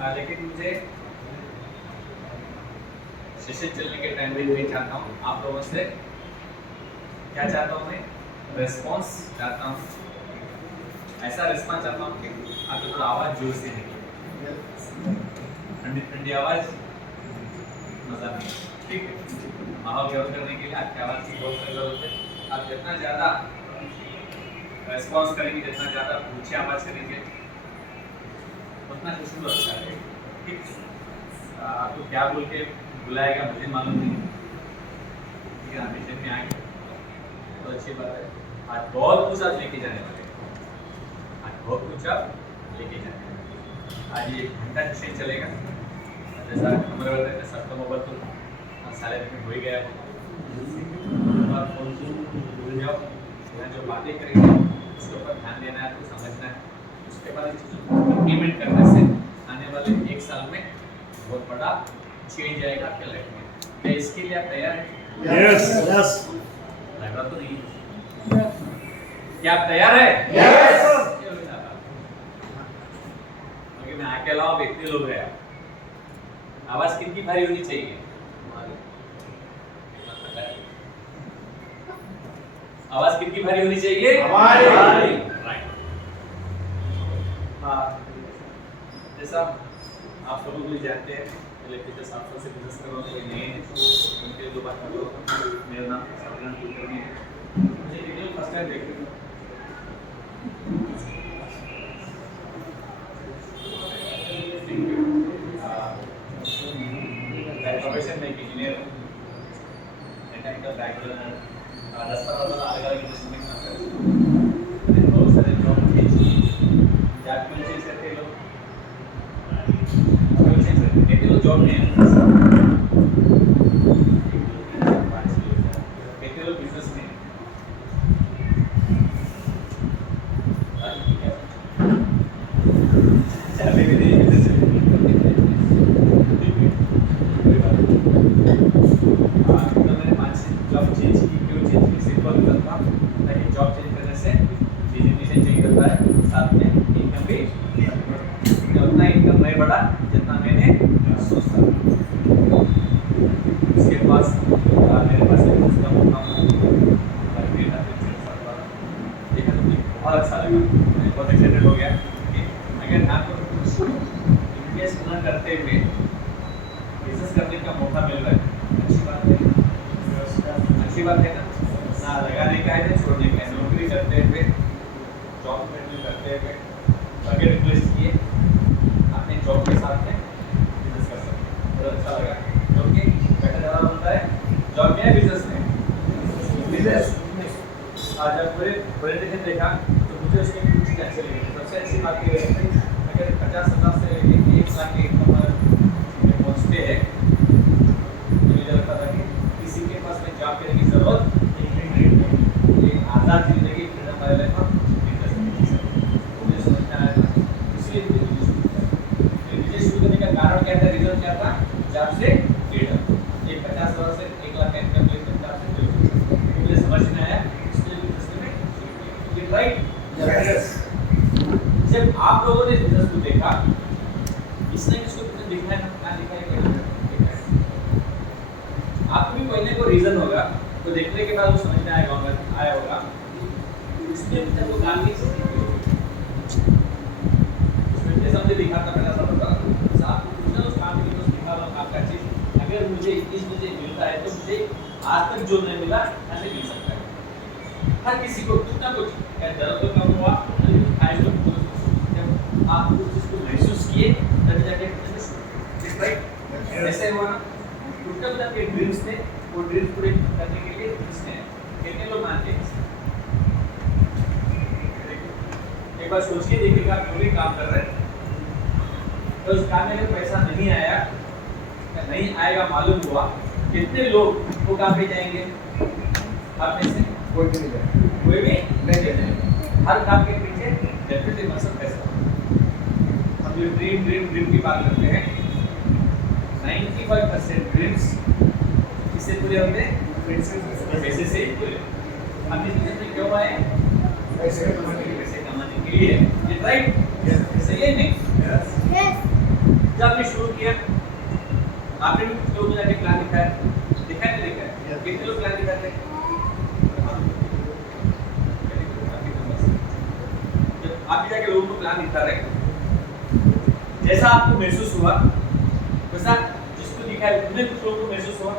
लेकिन मुझे सेशन चलने के टाइम में नहीं चाहता हूँ आप लोगों से क्या चाहता हूँ मैं रिस्पॉन्स चाहता हूँ, ऐसा रिस्पॉन्स चाहता हूँ कि आपकी थोड़ा आवाज़ जोर से निकले, ठंडी ठंडी आवाज़ मज़ा नहीं, ठीक है। माहौल गर्म करने के लिए आपकी आवाज़ की बहुत ज़रूरत है। आप जितना ज़्यादा रिस्पॉन्स करेंगे, जितना ज़्यादा ऊँची आवाज़ करेंगे, उतना खुशबू अच्छा है, ठीक। आपको क्या बोल के बुलाएगा मुझे मालूम नहीं, ठीक है। मिशन में आएंगे तो अच्छी बात है। आज बहुत कुछ आप लेके जाने वाले हैं, आज बहुत कुछ आप लेके जाने वाले हैं। आज ये घंटा मिशन चलेगा, जैसा हमारे बताते हैं सबका मोबाइल तो सारे दिन हो ही गया है, फोन भूल जाओ, जो बातें करेंगे उसके ऊपर ध्यान देना है, आपको समझना है। उसके बाद इम्प्लीमेंट करने से आने वाले 1 साल में बहुत बड़ा चेंज आएगा आपके लाइफ में। क्या इसके लिए आप तैयार हैं? Yes yes. लग रहा तो नहीं। क्या आप तैयार हैं? यस। क्योंकि मैं अकेला हूँ, इतने लोग हैं। आवाज कितनी भारी होनी चाहिए? आवाज कितनी भारी होनी चाहिए? हमारी। राइट। जैसा आप सब लोग भी जानते हैं, पहले 7 साल से बिजनेस कर रहा हूँ, कोई नए हैं उनके लिए 2 बात कर रहा हूँ। मेरा नाम साधना कुलकर्णी है। मुझे वीडियो फर्स्ट टाइम देख रहे हो, प्रोफेशन में इंजीनियर हूँ, मैकेनिकल बैकग्राउंड, 10-15 साल अलग-अलग इंडस्ट्री में काम करता हूँ। बहुत सारे जॉब चेंज किए, जॉब क्यों चेंज करते हैं लोग? क्यों चेंज करते हैं? कितने लोग जॉब में हैं? कितने लोग बिजनेस में हैं? चाबी भी नहीं बिजनेस में। मैंने 5 जॉब चेंज की, क्यों चेंज की? सिंपल रीजन था, ताकि जॉब चेंज करने से डिजिग्नेशन चेंज करता है, साथ में इनकम भी उतना इनकम नहीं बढ़ा जितना मैंने सोचा। उसके पास मेरे पास उसका मौका देखा तो मुझे बहुत अच्छा लगा, मैं बहुत एक्साइटेड हो गया कि अगर आपको इन्वेस्ट न करते हुए बिजनेस करने का मौका मिल रहा है, अच्छी बात है, अच्छी बात है ना। ना लगाने का है ना छोड़ने का है। नौकरी करते हुए, जॉब करते हुए बगैर इन्वेस्ट किए अपने जॉब के साथ में बिजनेस कर सकते हैं। बहुत अच्छा लगा, क्योंकि बेटा ज़्यादा बोलता है जॉब में है बिजनेस में। बिजनेस आज जब पूरे प्रेजेंटेशन देखा तो मुझे उसमें कुछ चीज़ अच्छी लगी। सबसे अच्छी बात ये है कि अगर 50,000 से 1 लाख के इनकम पर पहुँचते हैं तो मुझे लगता था कि किसी के पास में जॉब करने की जरूरत नहीं, एक आज़ाद जिंदगी फ्रीडम वाले लाइफ में बिजनेस मुझे समझ में आया था। इसलिए मुझे बिजनेस शुरू करने का कारण क्या था, रीजन क्या था? जॉब से फ्रीडम। एक 50,000 से 1 लाख का इनकम लेकर जॉब से फ्रीडम मुझे समझ में आया, इसलिए बिजनेस में राइट। यस। जब आप लोगों ने बिजनेस को देखा, इसने किसको बिजनेस दिखा है ना दिखा है, आपको भी कोई ना कोई रीजन होगा, तो देखने के बाद वो समझ में आया होगा इसमें बिजनेस को काम नहीं चाहिए। उसमें जैसा मुझे दिखा था, मैंने ऐसा बोला आपको कुछ ना उस काम के लिए दिखा रहा हूँ आपका चीज, अगर मुझे 21 मुझे मिलता है तो मुझे आज तक जो नहीं मिला ऐसे मिल सकता है। हर किसी को कुछ ना कुछ, दर्द तो कम हुआ, खाए तो जब आप उस चीज को महसूस किए तभी जाके राइट ऐसे हुआ ना। उसका मतलब आपके ड्रीम्स थे, वो ड्रीम्स पूरे करने के लिए किसने कितने लोग मानते हैं? एक बार सोच के देखिएगा, आप कोई काम कर रहे हैं तो उस काम में अगर पैसा नहीं आया या नहीं आएगा मालूम हुआ, कितने लोग वो काम पे जाएंगे? आप में से कोई भी नहीं जाएगा। हर काम के पीछे डेफिनेटली मकसद पैसा। हम जो ड्रीम की बात करते हैं, 95% ड्रीम्स किससे पूरे होते हैं? पैसे से ही पूरे। हम इस बिजनेस में क्यों आए? पैसे कमाने के लिए। ये राइट? सही है नहीं? जब आपने शुरू किया आपने भी कुछ लोगों को जाके प्लान दिखाया नहीं दिखाया कितने लोग प्लान दिखाते हैं जब आप भी जाके लोगों को प्लान दिखा रहे जैसा आपको महसूस हुआ वैसा जिसको दिखाया उन्हें कुछ लोगों को महसूस हुआ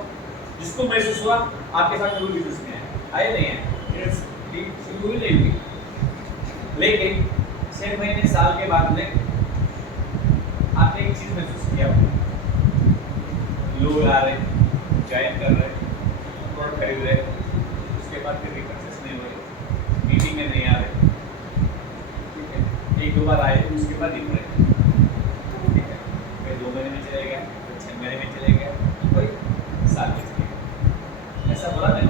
जिसको महसूस हुआ आपके साथ जरूर बिजनेस में आए नहीं है शुरू ही नहीं हुई लेकिन 6 महीने साल के बाद में आपने एक चीज महसूस किया लोग आ रहे ज्वाइन कर रहे प्रोडक्ट खरीद रहे उसके बाद फिर रिपर्चेस नहीं हो रहे मीटिंग में नहीं आ रहे ठीक है 1-2 बार आए उसके बाद दिख रहे ठीक है फिर 2 महीने में चले गए फिर 6 महीने में चले गए कोई साल में चले गए ऐसा हो रहा नहीं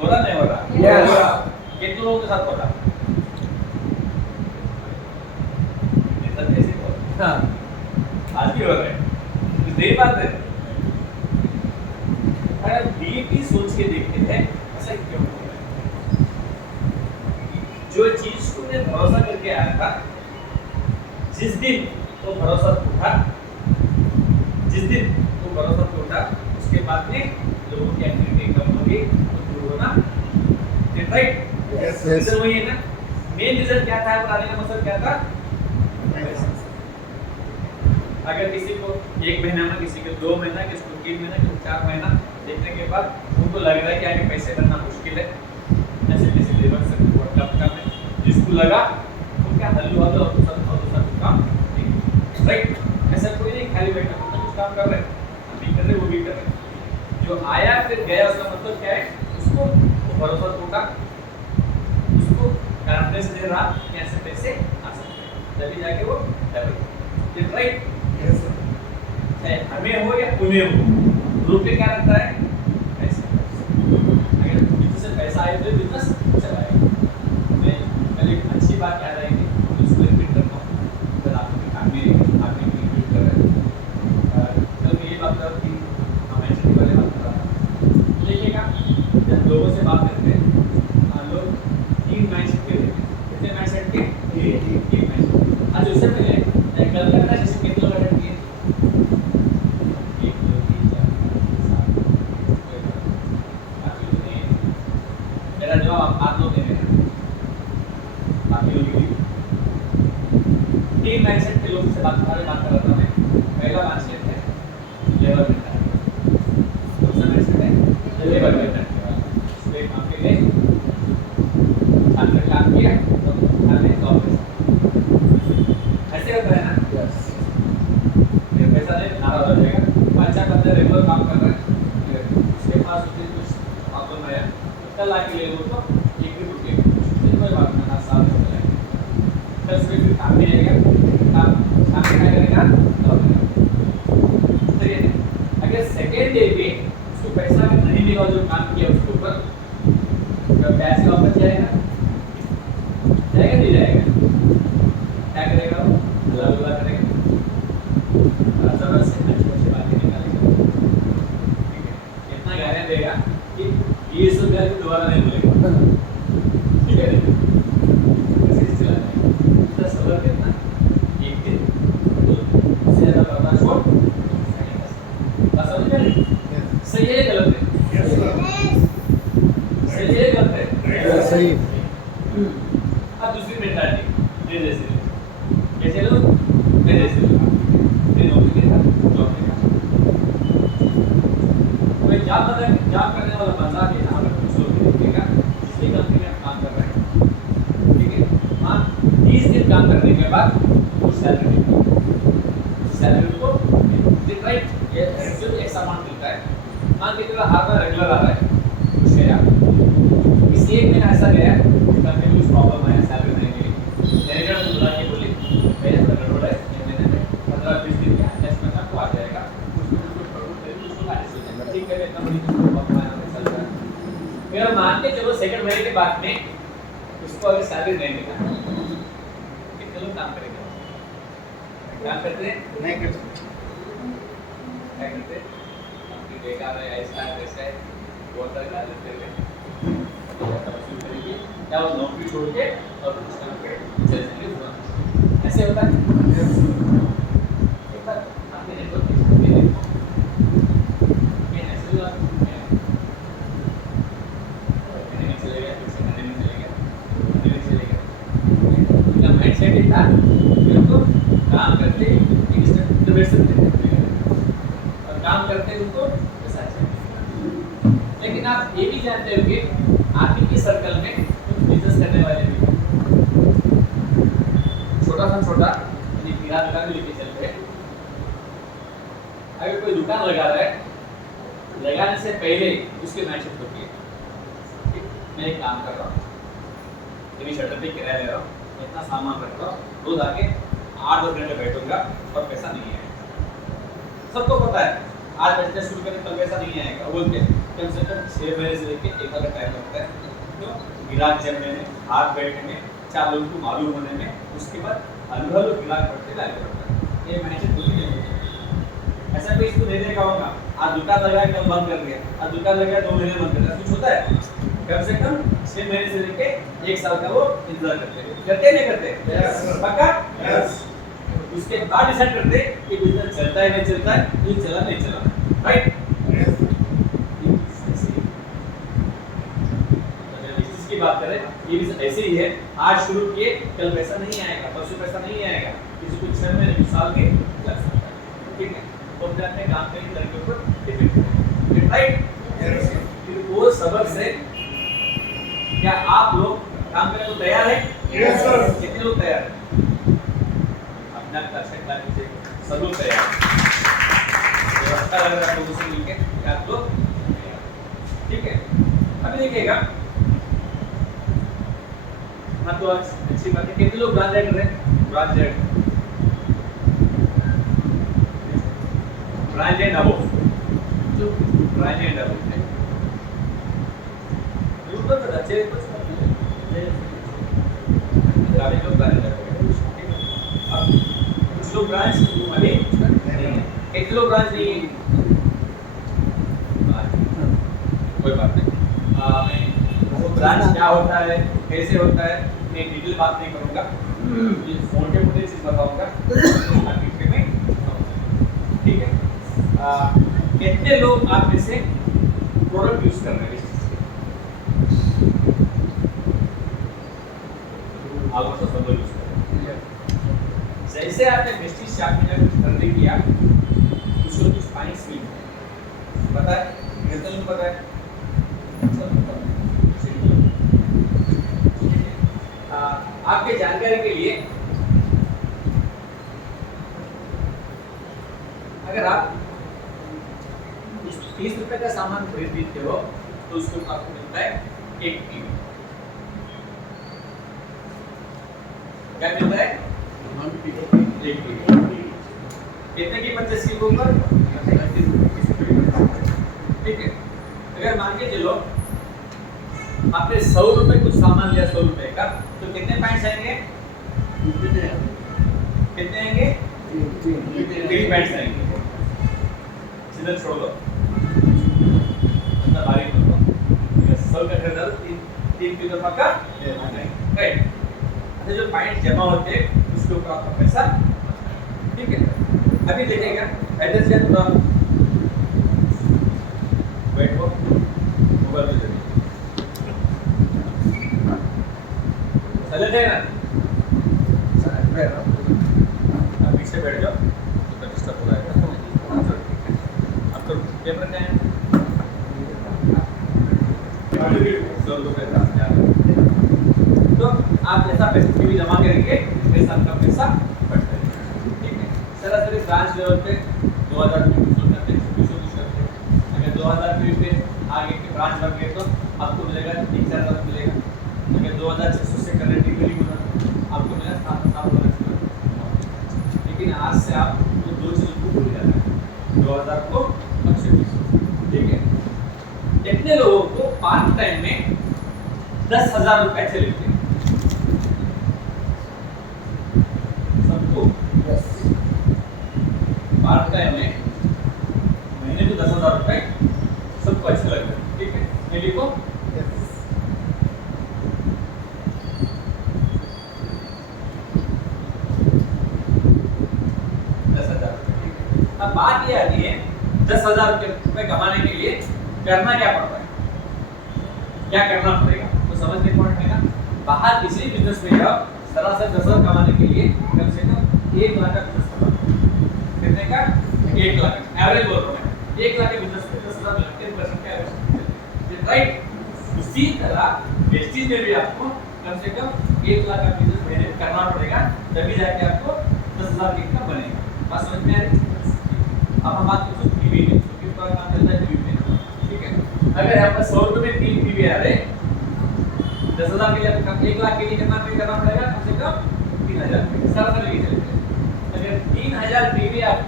हो रहा Yes. कितने लोगों के साथ हो रहा हाँ आज भी हो रहा है सही बात है अगर डीपी सोच के देखते हैं ऐसा क्यों हो रहा है जो चीज को मैं भरोसा करके आया था जिस दिन वो भरोसा टूटा जिस दिन वो भरोसा टूटा उसके बाद में लोगों की एक्टिविटी कम होगी तो दूर होना राइट रीजन वही है ना मेन रीजन क्या था बताने का मतलब क्या था अगर किसी को 1 महीना में किसी को 2 महीना किसी को 3 महीना किसी को 4 महीना देखने के बाद उनको लग रहा है कि आगे पैसे करना मुश्किल है ऐसे कैसे लेबर से वर्कआउट करना जिसको लगा तो क्या हल्लू हल्लू और दूसरा काम राइट ऐसा कोई नहीं खाली बैठा कुछ काम कर रहे हैं भी कर रहे वो भी कर रहे जो आया फिर गया उसका मतलब क्या है उसको भरोसा टूटा उसको कॉन्फिडेंस दे रहा कि ऐसे पैसे आ सकते हैं तभी जाके वो डबल राइट हमें हो या उन्हें हो ग्रुप में क्या लगता है पैसे अगर बिजनेस से पैसा आए तो बिजनेस चलाएगा मैं पहले एक अच्छी बात याद आएगी उसको रिपीट करता हूँ अगर आपके आगे रिपीट कर रहे हैं कल मैं ये बात कर रही थी वाले बात कर रहा था देखिएगा जब लोगों से बात करते हैं लोग 3 माइंडसेट के कितने माइंडसेट के 3 माइंडसेट आज उससे पहले कल करना जैसे कितने लोग अटेंड किए मेरा जवाब आप लोग दे रहे बाकी लोग भी 3 माइंडसेट के लोगों से बात कर रहा था मैं पहला माइंडसेट है लेबर मेंटालिटी दूसरा माइंडसेट है लेबर मेंटालिटी वाला उसके काम के लिए काम किया तो खाने का ऑफिस ऐसे होता है ना ये पैसा नहीं नाराज हो जाएगा अच्छा बंदा रेगुलर काम कर रहा है उसके पास कुछ प्रॉब्लम है कल आके ले लो तो एक भी रुके कोई बात नहीं साल में चलेगा कल से फिर काम भी रहेगा काम क्या करेगा चलिए अगर सेकेंड डे पे उसको पैसा भी नहीं मिला जो काम किया उसके ऊपर तो पैसे वापस जाएगा नहीं जाएगा क्या करेगा वो अल्लाह करेगा जबरदस्त अच्छी बातें निकालेगा ठीक है इतना गारंटी देगा कि 20 रुपया को दोबारा नहीं मिलेगा ठीक है ऐसे चला जाएगा इसका सबर कितना एक दिन तो से ज्यादा बर्दाश्त हो बस समझ गए सही है गलत है सही है गलत है सही अब दूसरी मेंटालिटी ये जैसे कैसे लोग मैं जैसे लोग नौकरी के साथ जॉब के कोई जॉब करने वाला बंदा भी यहाँ पर कुछ लोग देखेगा जिसकी कंपनी में काम कर रहे हैं ठीक है हाँ 30 दिन काम करने के बाद वो सैलरी को राइट ये एक अमाउंट मिलता है मान के चलो हर बार रेगुलर आ रहा है कुछ गया इस एक महीना ऐसा गया कंपनी में कुछ प्रॉब्लम आया सैलरी नहीं मिली मैनेजर ने बुला के बोली मेरे अंदर गड़बड़ है ये महीने में 15-20 दिन का एडजस्टमेंट आपको आ जाएगा ठीक है इतना बड़ी प्रॉब्लम आया तो चल रहा है फिर मान के चलो सेकंड महीने के बाद में उसको अगर सैलरी नहीं मिला कितने लोग काम करेंगे काम करते हैं नहीं कर सकते क्या करते आपकी बेकार है ऐसा है वैसा है बहुत सारे गाली देते हैं क्या वो नौकरी छोड़ के और कुछ काम के चलने ऐसे होता है क्या फिर तो काम करते इंटरवेंशन देते हैं और काम करते उनको पैसा चाहिए। लेकिन आप ये भी जानते हो कि आप ही के सर्कल में कुछ बिजनेस करने वाले भी छोटा यानी किराना दुकान भी लेके चलते हैं। अगर कोई दुकान लगा रहा है, लगाने से पहले उसकी मैनेजमेंट होती है। मैं एक काम कर रहा हूँ, मेरी शटर पे किराया ले रहा हूँ, इतना सामान रख रहा हूँ, रोज आके 8-10 घंटे बैठूंगा और पैसा नहीं आएगा। सबको पता है आज बैठने शुरू करें कल पैसा नहीं आएगा, बोलते कम से कम 6 महीने से लेकर 1 साल का टाइम लगता है। क्यों? गिराक जमने में, हाथ बैठने में, 4 लोगों को मालूम होने में, उसके बाद अनुभव गिराक बढ़ते लाए पड़ता है। ये मैनेजर खुद ही नहीं होता। ऐसा कोई इसको नहीं देखा होगा आज दुकान लगाया कल बंद कर दिया, आज दुकान लगाया 2 महीने बंद कर दिया, कुछ होता है? कम से कम 6 महीने से लेके 1 साल का वो इंतजार करते नहीं करते? पक्का? उसके बाद डिसाइड करते कि बिजनेस चलता है नहीं चलता है, ये चला नहीं चला, राइट? बिजनेस की बात करें, ये भी ऐसे ही है। आज शुरू किए, कल पैसा नहीं आएगा, परसों पैसा नहीं आएगा, किसी को 6 महीने 1 साल के लग सकता है। ठीक है, तो अपने काम के तरीके पर डिपेंड है, राइट? फिर वो सबक से क्या आप लोग काम करने को तैयार हैं? Yes sir. कितने लोग तैयार हैं? अपना अच्छा नीचे सब लोग तैयार हैं। तो अच्छा लग रहा है लोगों से मिलके कि आप लोग तैयार हैं। ठीक है, अभी देखिएगा हाँ, तो अच्छी बात है। कितने लोग ब्रांच ऐड कर रहे हैं? ब्रांच एंड अबो, जो ब्रांच एंड अबो है यूट्यूब पर अच्छे कुछ काफी लोग ब्रांच कर रहे हैं। अब कुछ लोग ब्रांच अभी नहीं है, एक लोग ब्रांच नहीं है, कोई बात नहीं। मैं वो ब्रांच क्या होता है, कैसे होता है, मैं डिटेल बात नहीं करूँगा, ये फोन के मुझे चीज़ बताऊँगा में। ठीक है, कितने लोग आप में से प्रोडक्ट यूज कर रहे हैं? ऑलमोस्ट सब लोग यूज कर रहे हैं। जैसे आपने प्रेस्टीज शॉप में जब खरीदी किया, उसको कुछ पॉइंट्स मिलते पता है? कितने लोग पता है? आपके जानकारी के लिए, अगर आप 30 रुपए का सामान खरीदते हो तो उसको आपको मिलता है 1 टीवी। क्या मिलता है? 1 टीवी। कितने की परचेस की ऊपर? 30 रुपए। ठीक है, अगर मान के चलो आपने 100 रुपए कुछ सामान लिया 100 रुपए का, तो कितने पॉइंट्स आएंगे? कितने आएंगे? 3 पॉइंट्स आएंगे। सीधा छोड़ दो, इतना भारी मत लो। 100 का खरीदा तो 3 की दफा का राइट। अच्छा, जो पॉइंट जमा होते हैं उसके ऊपर आपका पैसा। ठीक है, अभी देखिएगा एड्रेस क्या थोड़ा बैठो, मोबाइल पे चलिए, चले जाए ना, आप पीछे बैठ जाओ तो डिस्टर्ब हो जाएगा। आपका कैमरा क्या है? 100 रुपये का। तो आप जैसा पैसे की भी जमा करेंगे वैसा आपका पैसा बढ़ जाएगा। ठीक है, सरासरी ब्रांच लेवल पे 2000 रुपये वसूल करते हैं। अगर 2000 रुपये पे आगे के ब्रांच बन गए तो आपको मिलेगा 3-4 लाख मिलेगा। अगर 2600 से करंट बिलिंग होना आपको मिलेगा 7,000। लेकिन आज से आप वो 2 चीज़ों को भूल जाना है, 2000 को और 2600। ठीक है, कितने लोगों को पार्ट टाइम में 10,000 रुपए अच्छे लेते हैं? सबको पार्ट टाइम में महीने को 10,000 रुपए सबको अच्छे लगते हैं। ठीक है, ये लिखो। अब बात ये आती है 10,000 रुपए कमाने के लिए करना क्या पड़ता है, क्या करना पड़ेगा? तो समझने पॉइंट है ना, बाहर किसी बिजनेस में जाओ, सरासर 10,000 कमाने के लिए कम से कम 1 लाख का बिजनेस करना। कितने का? 1 लाख। एवरेज बोल रहा हूं मैं, 1 लाख के बिजनेस पे 10,000 मिलते हैं, 10% का एवरेज, राइट? उसी तरह वेस्टेज में भी आपको कम से कम 1 लाख का बिजनेस मैनेज करना पड़ेगा, तभी जाके आपको 10,000 की इनकम बनेगा। बात समझ में आ रही है? अब हम बात करते हैं पीवी में, क्योंकि पूरा काम चलता है पीवी में, ठीक है? अगर यहाँ पर 100 रुपए में 3 पीवी आ रहे, 10,000 के लिए आपको 1 लाख के लिए कितना पे करना पड़ेगा? कम से कम 3,000 पे। सरल लेके चलते हैं। अगर 3,000 पीवी आप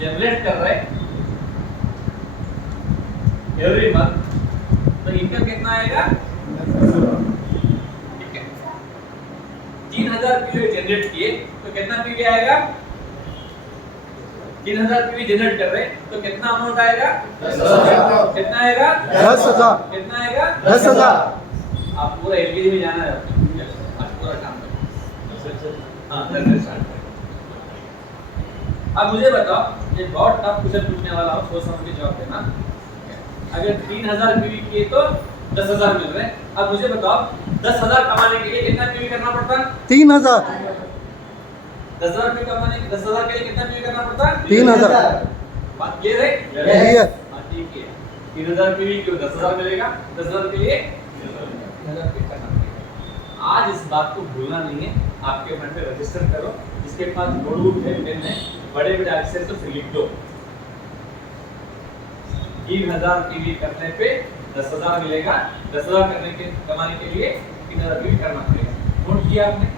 जनरेट कर रहे एवरी मंथ, तो इनकम कितना आएगा? 3,000 पीवी जनरेट किए तो कितना पीवी आएगा? 3,000 पीवी जनरेट कर रहे तो कितना अमाउंट आएगा? 10,000। कितना आएगा? 10,000। कितना आएगा? 10,000। आप पूरा एलपीजी में जाना है, आज पूरा काम करो। हाँ, 10 से स्टार्ट करो। अब मुझे बताओ, ये बहुत टफ क्वेश्चन पूछने वाला हूँ, सोच समझ के जवाब देना। अगर 3,000 पीवी किए तो 10,000 मिल रहे हैं। अब मुझे बताओ 10,000 कमाने के लिए कितना पीवी करना पड़ता है? 3,000। 10,000 रुपए कमाने के 10,000 के लिए कितना पीवी करना पड़ता है? 3,000। बात क्लियर है? Clear। हाँ, ठीक है। 3,000 पीवी क्यों 10,000 मिलेगा? 10,000 के लिए 3,000 पे करना पड़ेगा। आज इस बात को भूलना नहीं है, आपके मन में रजिस्टर करो। जिसके पास नोटबुक है, पेन है, बड़े-बड़े अक्षर से लिख दो। 3,000 पीवी करने पे 10,000 मिलेगा। 10,000 कमाने के लिए 3,000 पीवी करना पड़ेगा। नोट किया आपने?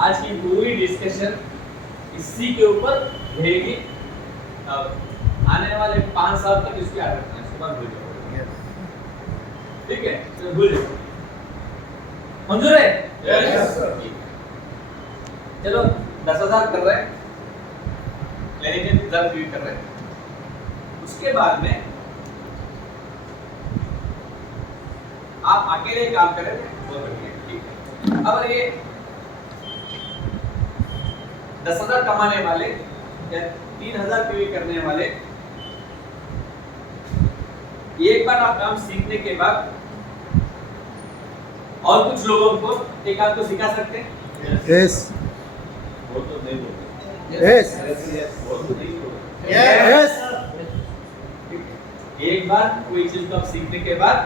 आज की पूरी डिस्कशन इसी के ऊपर रहेगी। अब आने वाले 5 साल तक इसको याद रखना है, इसके बाद भूल जाओ। ठीक है, तो भूल जाओ। मंजूर है? Yes, sir। चलो 10,000 कर रहे हैं, यानी कि 10,000 पीवी कर रहे हैं। उसके बाद में आप अकेले काम करें, बहुत बढ़िया, ठीक है। अब ये 10,000 कमाने वाले या 3,000 पीवी करने वाले, एक बार आप काम सीखने के बाद और कुछ लोगों को एक काम को सिखा सकते हैं? Yes। वो तो नहीं बोलते। Yes। वो तो नहीं बोलते। Yes। एक बार कोई चीज को आप सीखने के बाद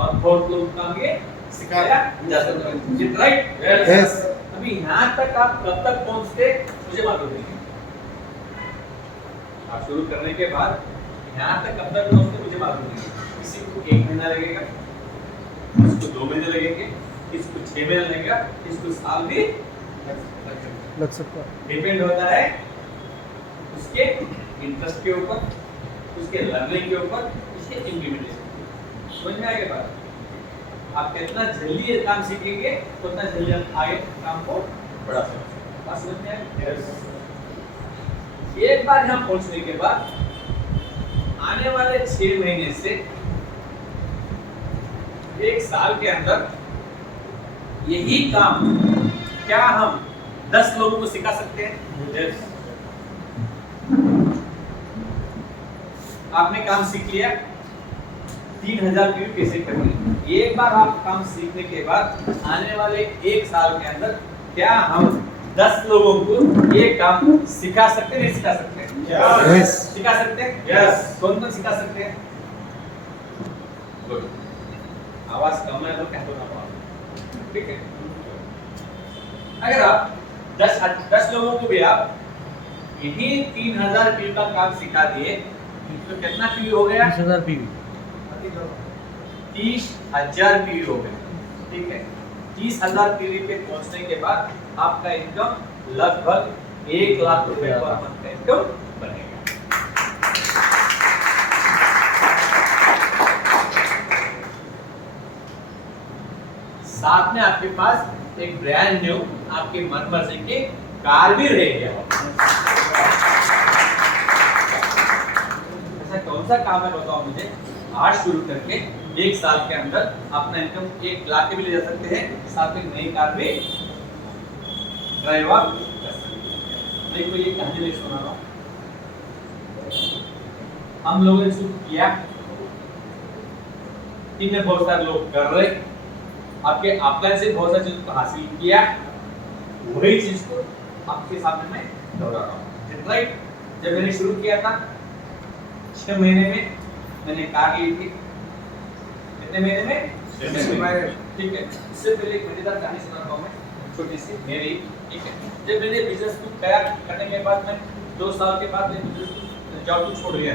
और बहुत लोग काम के सिखाया जा सकता है, राइट? Yes। अभी यहाँ तक आप कब तक पहुँचते मुझे मालूम नहीं। आप शुरू करने के बाद यहाँ तक कब तक पहुँचते मुझे मालूम नहीं। किसी को 1 महीना लगेगा, किसी को 2 महीने लगेंगे, किसी को 6 महीने लगेगा, किसी को साल भी लग सकता है। डिपेंड होता है उसके इंटरेस्ट के ऊपर, उसके लर्निंग के ऊपर, उसके इम्प्लीमेंटेशन। समझ में आएगा बात? आप कितना जल्दी ये काम सीखेंगे उतना जल्दी आप आगे काम को बढ़ा सकते हैं। बात समझ में आएगा? एक बार यहाँ पहुंचने के बाद आने वाले 6 महीने से 1 साल के अंदर यही काम क्या हम 10 लोगों को सिखा सकते हैं? Yes। आपने काम सीख लिया, 3,000 पीवी कैसे करनी है। एक बार आप काम सीखने के बाद आने वाले 1 साल के अंदर क्या हम 10 लोगों को ये काम सिखा सकते हैं? नहीं सिखा सकते? Yes। सिखा सकते हैं? Yes। कौन-कौन सिखा सकते हैं? गुड। आवाज कम है तो क्या होना पाएगा? ठीक है। अगर आप 10 लोगों को भी आप यही 3,000 पीवी का काम सिखा दिए तो कितना पीवी हो गया? 30,000 पीवी। 30,000 पीवी हो गए, ठीक है। 30,000 पीवी पे पहुंचने के बाद आपका इनकम लगभग 1 लाख रुपए पर मंथ का इनकम बनेगा। साथ में आपके पास एक ब्रांड न्यू आपके मन मर्जी की कार भी रहेगी। ऐसा कौन सा काम है बताओ मुझे? आज शुरू करके 1 साल के अंदर अपना इनकम 1 लाख के भी ले जा सकते हैं, साथ में नई कार भी ड्राइव कर सकते हैं। मैं कोई एक कहानी नहीं सुना रहा हूँ। हम लोगों ने शुरू किया, टीम में बहुत सारे लोग कर रहे, आपके अपलाइन से बहुत सारी चीजों को हासिल किया, वही चीज को आपके सामने मैं दोहरा रहा हूँ। राइट, जब मैंने शुरू किया था 6 महीने में मैंने कार ली थी। कितने महीने में? 6 महीने। ठीक है, इससे पहले एक मजेदार कहानी सुनाता हूँ मैं, छोटी सी मेरी। ठीक है, जब मैंने बिजनेस को तैयार करने के बाद मैं 2 साल के बाद मैंने जॉब को छोड़ दिया।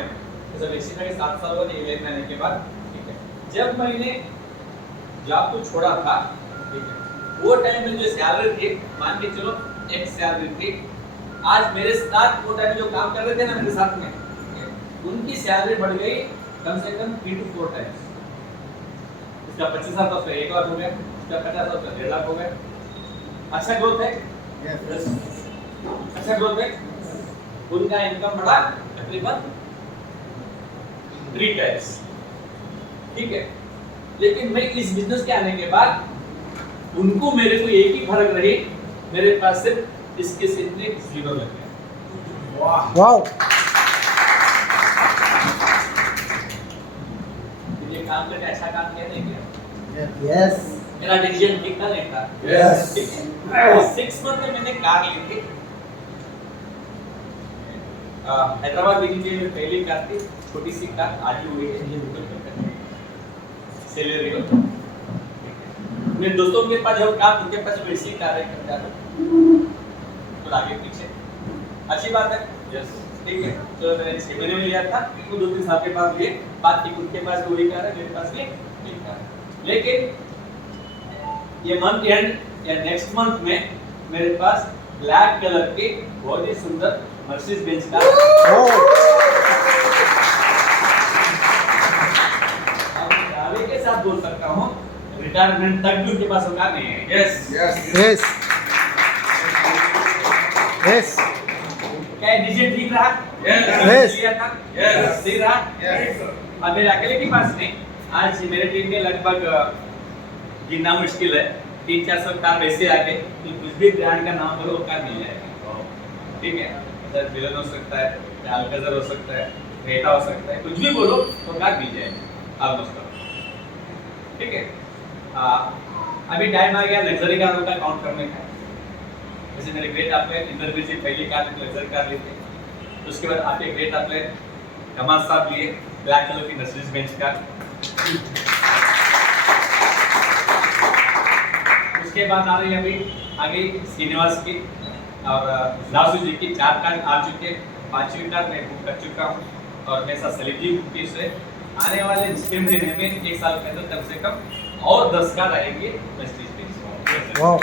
जब एक्सीडेंट के 7 साल बाद इंग्लैंड में आने के बाद, ठीक है, जब मैंने जॉब को छोड़ा था, ठीक है, वो टाइम में जो सैलरी थी, मान के चलो एक सैलरी थी, आज मेरे साथ वो टाइम जो काम कर रहे थे ना मेरे साथ में, उनकी सैलरी बढ़ गई कम से कम 3 to 4 टाइम्स। इसका 25,000 था, उसका 1 लाख हो गया, इसका 50,000 उसका 1.5 लाख हो गया। अच्छा ग्रोथ है, अच्छा ग्रोथ है। उनका इनकम बढ़ा तकरीबन 3 टाइम्स। ठीक है, लेकिन मैं इस बिजनेस के आने के बाद उनको मेरे को एक ही फर्क रही, मेरे पास सिर्फ इसके सिर्फ 0 लग गया। वाह वाओ, ये काम करके अच्छा काम किया नहीं किया? यस मेरा डिसीजन ठीक था नहीं था? यस 6 मंथ में मैंने कार ली थी। हैदराबाद बिजली की पहली कार थी, छोटी सी कार, आज भी हुई है, सेलेरी हो। मेरे दोस्तों के पास जब कार, उनके पास वैसी कार है, करता तो आगे पीछे अच्छी बात है। यस, ठीक है, तो मैंने 6 महीने में लिया था, वो 2-3 साल के बाद लिए, बात थी उनके पास वही कार है, मेरे पास भी एक कार है। लेकिन ये मंथ एंड या नेक्स्ट मंथ में मेरे पास ब्लैक कलर की बहुत ही सुंदर मर्सिडीज बेंज कार, दावे के साथ बोल सकता हूँ रिटायरमेंट तक भी उनके पास वो कार नहीं है। यस यस यस क्या डिसीजन ठीक रहा? Yes. लिया था? सही रहा? अब मेरे अकेले के पास नहीं, आज मेरे टीम में लगभग गिनना मुश्किल है 300-400 कार वैसे आ गए कि कुछ भी ब्रांड का नाम बोलो वो कार मिल जाएगा। ठीक है, सर विलन हो सकता है, अल्काज़र हो सकता है, क्रेटा हो सकता है, कुछ भी बोलो तो कार मिल जाएगी ऑलमोस्ट। ठीक है, अभी टाइम आ गया लग्जरी कारों का काउंट करने का। जैसे मेरे ग्रेट आपने इंद्रवीर जी पहली कार लग्जरी कार ली थी, उसके बाद आपके ग्रेट आपने कमाल साहब लिए ब्लैक कलर की मर्सिडीज बेंज कार। उसके बाद आ रही है अभी आगे श्रीनिवास की और दासू जी की 4 कार आ चुके हैं, 5वीं कार मैं बुक कर चुका हूँ और मेरे साथ सलीम जी की से आने वाले 6 महीने में 1 साल के अंदर कम से कम और 10 कार आएंगे मर्सिडीज बेंज। वाओ,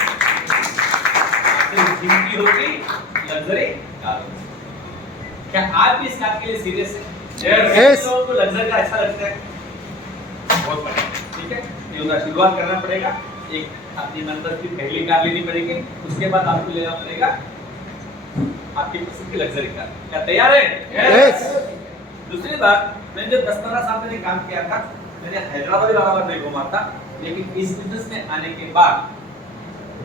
जिनकी होगी लग्जरी कार। क्या आप भी इस कार के लिए सीरियस हैं? Yes. लोगों को लग्जरी कार अच्छा लगता है, बहुत बढ़िया। ठीक है, ये उनका शुरुआत करना पड़ेगा, एक अपनी मनपसंद की पहली कार लेनी पड़ेगी, उसके बाद आपको लेना पड़ेगा आपकी पसंद की लग्जरी कार। क्या तैयार है? यस दूसरी बात, मैंने जब 10-15 साल पहले काम किया था, मैंने हैदराबाद इलाहाबाद नहीं घूमा था, लेकिन इस बिजनेस में आने के बाद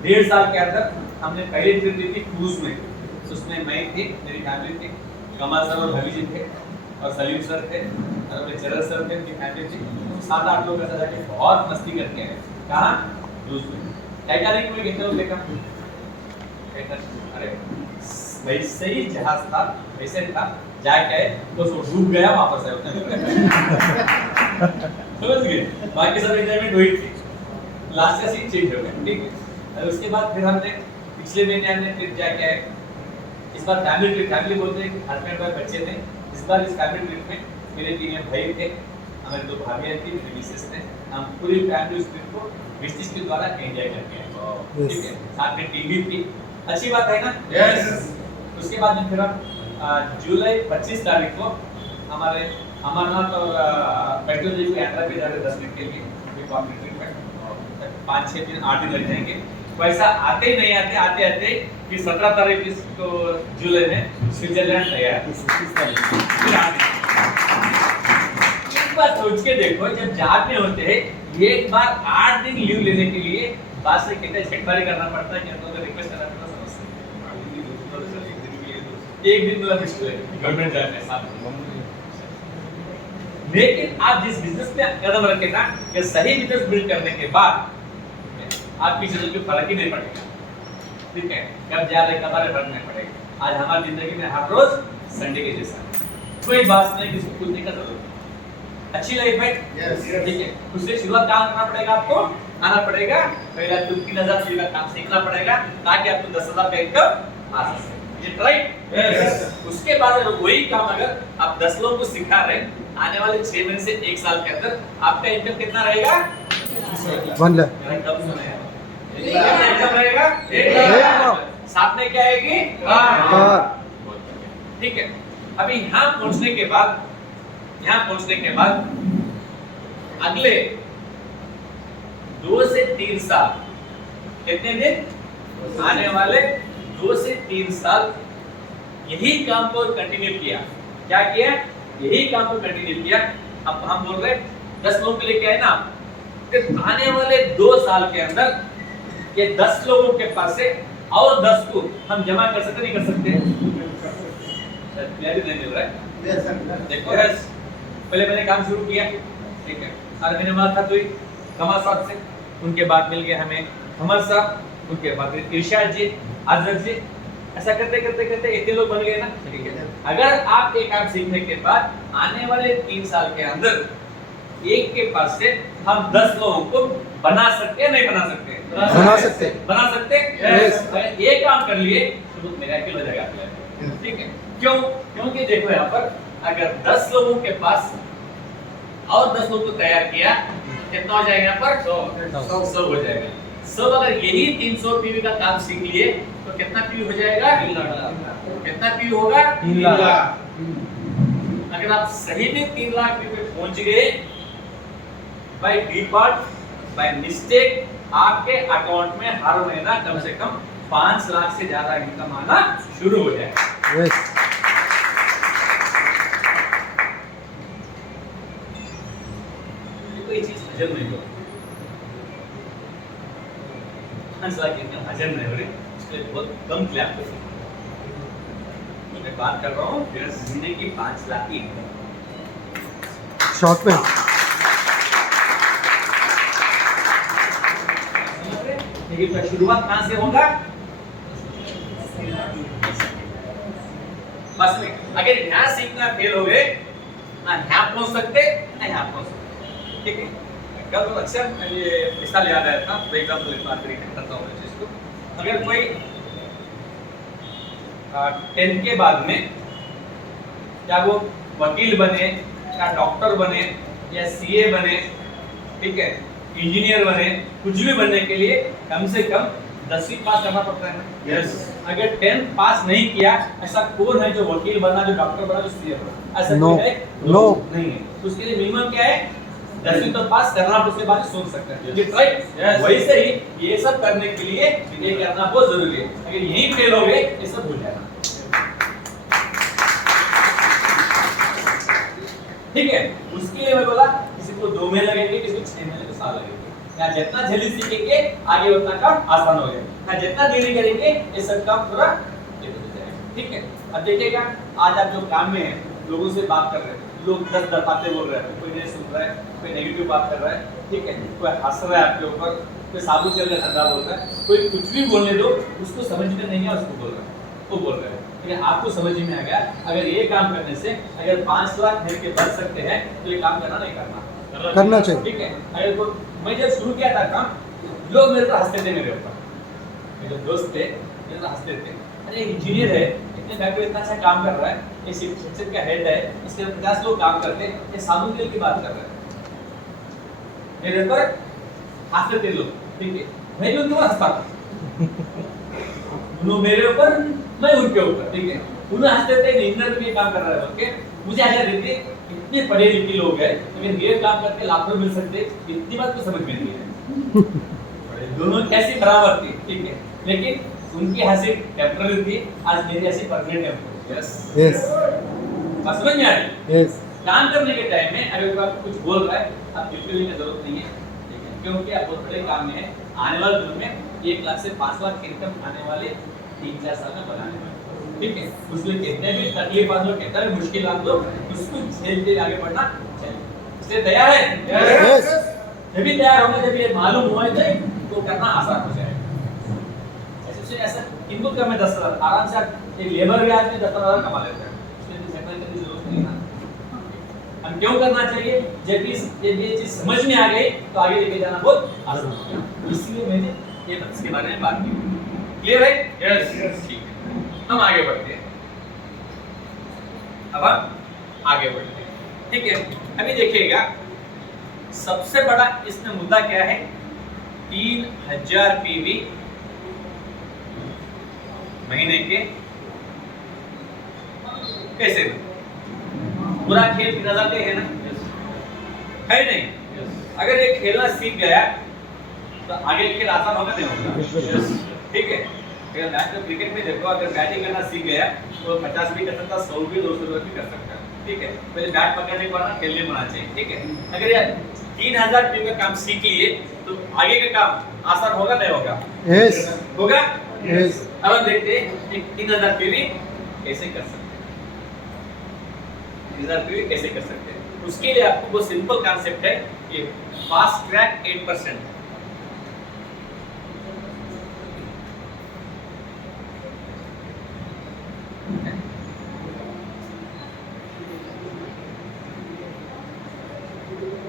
1.5 साल के अंदर हमने पहली ट्रिप ली थी क्रूज में। उसमें मैं थी, मेरी फैमिली थी, कमाल सर और रवि जी थे और सलीम सर थे और मेरे चरल सर थे, उनकी फैमिली थी। 7-8 लोग ऐसा जाके बहुत मस्ती करके आए। कहाँ? क्रूज में। टाइटैनिक में कितने लोग देखा? अरे वैसे ही जहाज था, वैसे था, जाके आए तो डूब गया, वापस आए उतने। समझ गए? बाकी सब एंजॉयमेंट हुई थी, लास्ट का सीन चेंज हो गया। ठीक है, और उसके बाद फिर हमने पिछले महीने हमने ट्रिप जाके आए। इस बार फैमिली ट्रिप, फैमिली बोलते हैं हस्बैंड वाइफ बच्चे थे। इस बार इस फैमिली ट्रिप में मेरे 3 भाई थे, हमारे 2 भाभियाँ थी, मेरे मिसेस थे। हम पूरी फैमिली उस ट्रिप को विस्टिस के द्वारा एंजॉय करके आए। ठीक है, साथ में टीवी थी, अच्छी बात है ना? यस। उसके बाद में फिर हम जुलाई 25 तारीख को हमारे अमरनाथ और पेट्रोल जी को यात्रा पे जा रहे 10 दिन के लिए ट्रिप में 5-6 दिन 8 दिन लग जाएंगे। पैसा आते ही नहीं आते, आते आते कि 17 तारीख को जुलाई में स्विट्जरलैंड तैयार। एक बार सोच के देखो, जब जाते होते हैं एक बार 8 दिन लीव लेने के लिए बात से कितने छेड़छाड़ी करना पड़ता है, क्या तो रिक्वेस्ट करना पड़ता है। एक दिन मतलब मुश्किल है गवर्नमेंट जाने साथ। लेकिन आप जिस बिजनेस में कदम रखे ना, कि सही बिजनेस बिल्ड करने के बाद आपकी जिंदगी में फर्क ही नहीं पड़ेगा। ठीक है, कब जा रहे कब आ रहे फर्क नहीं पड़ेगा। आज हमारी जिंदगी में हर रोज संडे के जैसा है, कोई बात नहीं, किसी को पूछने का जरूरत नहीं। अच्छी लाइफ है, ठीक है। उससे शुरुआत काम करना पड़ेगा, आपको आना पड़ेगा, पहले 2-3 हज़ार का काम सीखना पड़ेगा ताकि आपको 10,000 का इनकम आ सके। राइट। उसके बाद वही काम अगर आप 10 लोगों को सिखा रहे, आने वाले 6 महीने से 1 साल के अंदर आपका इनकम कितना रहेगा? 1 लाख। इनकम रहेगा 1 लाख। साथ में क्या आएगी? ठीक है। अभी यहाँ पहुंचने के बाद अगले 2 से 3 साल, कितने दिन? आने वाले 2 से 3 साल यही काम को कंटिन्यू किया। क्या किया? यही काम को कंटिन्यू किया। अब हम बोल रहे 10 लोगों के लिए क्या है ना, कि आने वाले 2 साल के अंदर ये 10 लोगों के पास से और 10 को हम जमा कर सकते नहीं कर सकते? नहीं मिल रहा है। देखो पहले मैंने काम शुरू किया, ठीक है, और मैंने मुलाकात हुई कमल साहब से, उनके बाद मिल गए हमें अमर साहब, उनके बाद इरशाद जी, आजर जी, ऐसा करते करते करते इतने लोग बन गए ना। ठीक है, अगर आप एक काम सीखने के बाद आने वाले 3 साल के अंदर एक के पास से हम 10 लोगों को बना सकते हैं, नहीं बना सकते? बना सकते। अगर ये काम कर लिए तो मिरेकल हो जाएगा आपके लाइफ। ठीक है, क्यों? क्योंकि देखो यहाँ पर अगर 10 लोगों के पास और 10 लोगों को तैयार किया, कितना हो जाएगा यहाँ पर? 100 हो जाएगा। सब अगर यही 300 पीवी का काम सीख लिए तो कितना पीवी हो जाएगा? 3 लाख। कितना पीवी होगा? 3 लाख। अगर आप सही में 3 लाख पीवी पे पहुंच गए, बाय डिफॉल्ट, बाय मिस्टेक आपके अकाउंट में हर महीना कम से कम 5 लाख से ज्यादा इनकम आना शुरू हो जाएगा। यस। कोई चीज हजम नहीं हो, हजम नहीं हो रही, इसलिए बहुत कम क्लैप कर सकते। मैं बात कर रहा हूँ मेरा जिंदगी की 5 लाख की इनकम। शॉर्ट में लेकिन शुरुआत कहाँ से होगा? बस में अगर यहाँ सीखना फेल हो गए, ना यहाँ पहुँच सकते ना यहाँ पहुँच सकते। ठीक है, कल तो अक्सर ये मिसाल याद आया था, तो एग्जाम्पल बात करता हूँ इस चीज को। अगर कोई 10 के बाद में क्या वो वकील बने या डॉक्टर बने या सीए बने, ठीक है, इंजीनियर बने, कुछ भी बनने के लिए कम से कम 10वीं पास करना पड़ता है ना। यस। अगर 10 पास नहीं किया, ऐसा कौन है जो वकील बना, जो डॉक्टर बना, जो सीए बना? ऐसा नो, कोई है? नो, नहीं है। तो उसके लिए मिनिमम क्या है? 10वीं तो पास करना, उसके बाद सोच सकते हैं। राइट। वैसे ही ये सब करने के लिए ये करना बहुत जरूरी है। अगर यही फेल हो गए, ये सब भूल जाना। ठीक है, उसके लिए मैं बोला किसी को 2 महीने लगेंगे, किसी को 6 महीने, साल लगेंगे। या जितना जल्दी सीखेंगे आगे उतना काम आसान हो जाएगा, जितना देरी करेंगे ये सब काम थोड़ा लेट हो जाएगा। ठीक है, अब देखिएगा आज आप जो काम में हैं, लोगों से बात कर रहे हैं, लोग 10 बातें बोल रहे हैं, कोई नहीं सुन रहा है, कोई नेगेटिव बात कर रहा है, ठीक है, कोई हंस रहा है आपके ऊपर, कोई साबुत करके धंधा बोल रहा है, कोई कुछ भी बोलने दो, उसको समझ में नहीं है, उसको बोल रहा है, वो बोल रहे हैं। लेकिन आपको समझ में आ गया, अगर ये काम करने से अगर 5 लाख मिल के बच सकते हैं तो ये काम करना नहीं करना चाहिए। ठीक है, अगर तो मैं जब शुरू किया था काम, लोग मेरे पर हंसते थे, मेरे ऊपर, मेरे दोस्त थे, मेरे पर हंसते थे, अरे इंजीनियर है, इतने फैक्ट्री इतना अच्छा काम कर रहा है, ये शिक्षक का हेड है, इसके 50 लोग काम करते हैं, ये साबुन तेल की बात कर रहे हैं, मेरे पर हंसते थे लोग। ठीक है, मैं भी उनके ऊपर हंसता था, उन्होंने मेरे ऊपर, मैं उनके ऊपर। ठीक है, उन्हें हंसते थे, इंजीनियर भी काम कर रहा है, ओके, मुझे आशा रहती इतने पढ़े लिखे लोग हैं, लेकिन ये काम करके लाखों मिल सकते, इतनी बात तो समझ में नहीं है। दोनों कैसी बराबर थी, ठीक है, लेकिन उनकी हंसी टेम्पररी थी, आज मेरी हंसी परमानेंट है। यस, यस, समझ में आ रही? यस। काम करने के टाइम में अगर कोई आपको कुछ बोल रहा है, आप बिल्कुल लेने की जरूरत नहीं है, ठीक है, क्योंकि आप बहुत बड़े काम में है, आने वाले दिन में 1 लाख से 5 लाख इनकम आने वाले 3-4 साल में बनाने वाले। ठीक है, उसमें कितने भी तकलीफ आ दो, कितना भी मुश्किल आ दो, उसको झेलते आगे बढ़ना चाहिए। इसलिए तैयार है? यस। जब भी तैयार होंगे, जब ये मालूम हुआ है उनको करना आसान हो जाएगा। ऐसे ऐसा इनपुट का मैं 10,000 आराम से एक लेबर भी आदमी 10,000 कमा लेता है, उसमें सेटल करने की जरूरत नहीं ना। हम क्यों करना चाहिए? जब ये चीज समझ में आ गई तो आगे लेके जाना बहुत आसान हो गया, इसलिए मैंने ये इसके बारे में बात की। क्लियर है? यस, ठीक है। हम आगे बढ़ते हैं। अब हम आगे बढ़ते हैं, ठीक है। अभी देखिएगा सबसे बड़ा इसमें मुद्दा क्या है? 3000 पीवी महीने के कैसे पूरा खेल 3000 का है ना, है नहीं? अगर ये खेलना सीख गया तो आगे खेल आसान होगा नहीं होगा? ठीक है। अगर मैच में क्रिकेट में देखो, अगर बैटिंग करना सीख गया तो 50 भी कर सकता, 100 भी, 200 भी कर सकता है, ठीक है। पहले बैट पकड़ने के बाद ना खेलने में आना चाहिए, ठीक है। अगर यार 3000 पीवी का काम सीख लिए तो आगे का काम आसान होगा नहीं होगा? यस होगा। यस। अब हम देखते हैं एक 3000 पीवी कैसे कर सकते हैं। 3000 पीवी कैसे कर सकते हैं? उसके लिए आपको बहुत सिंपल कॉन्सेप्ट है कि फास्ट ट्रैक 8%।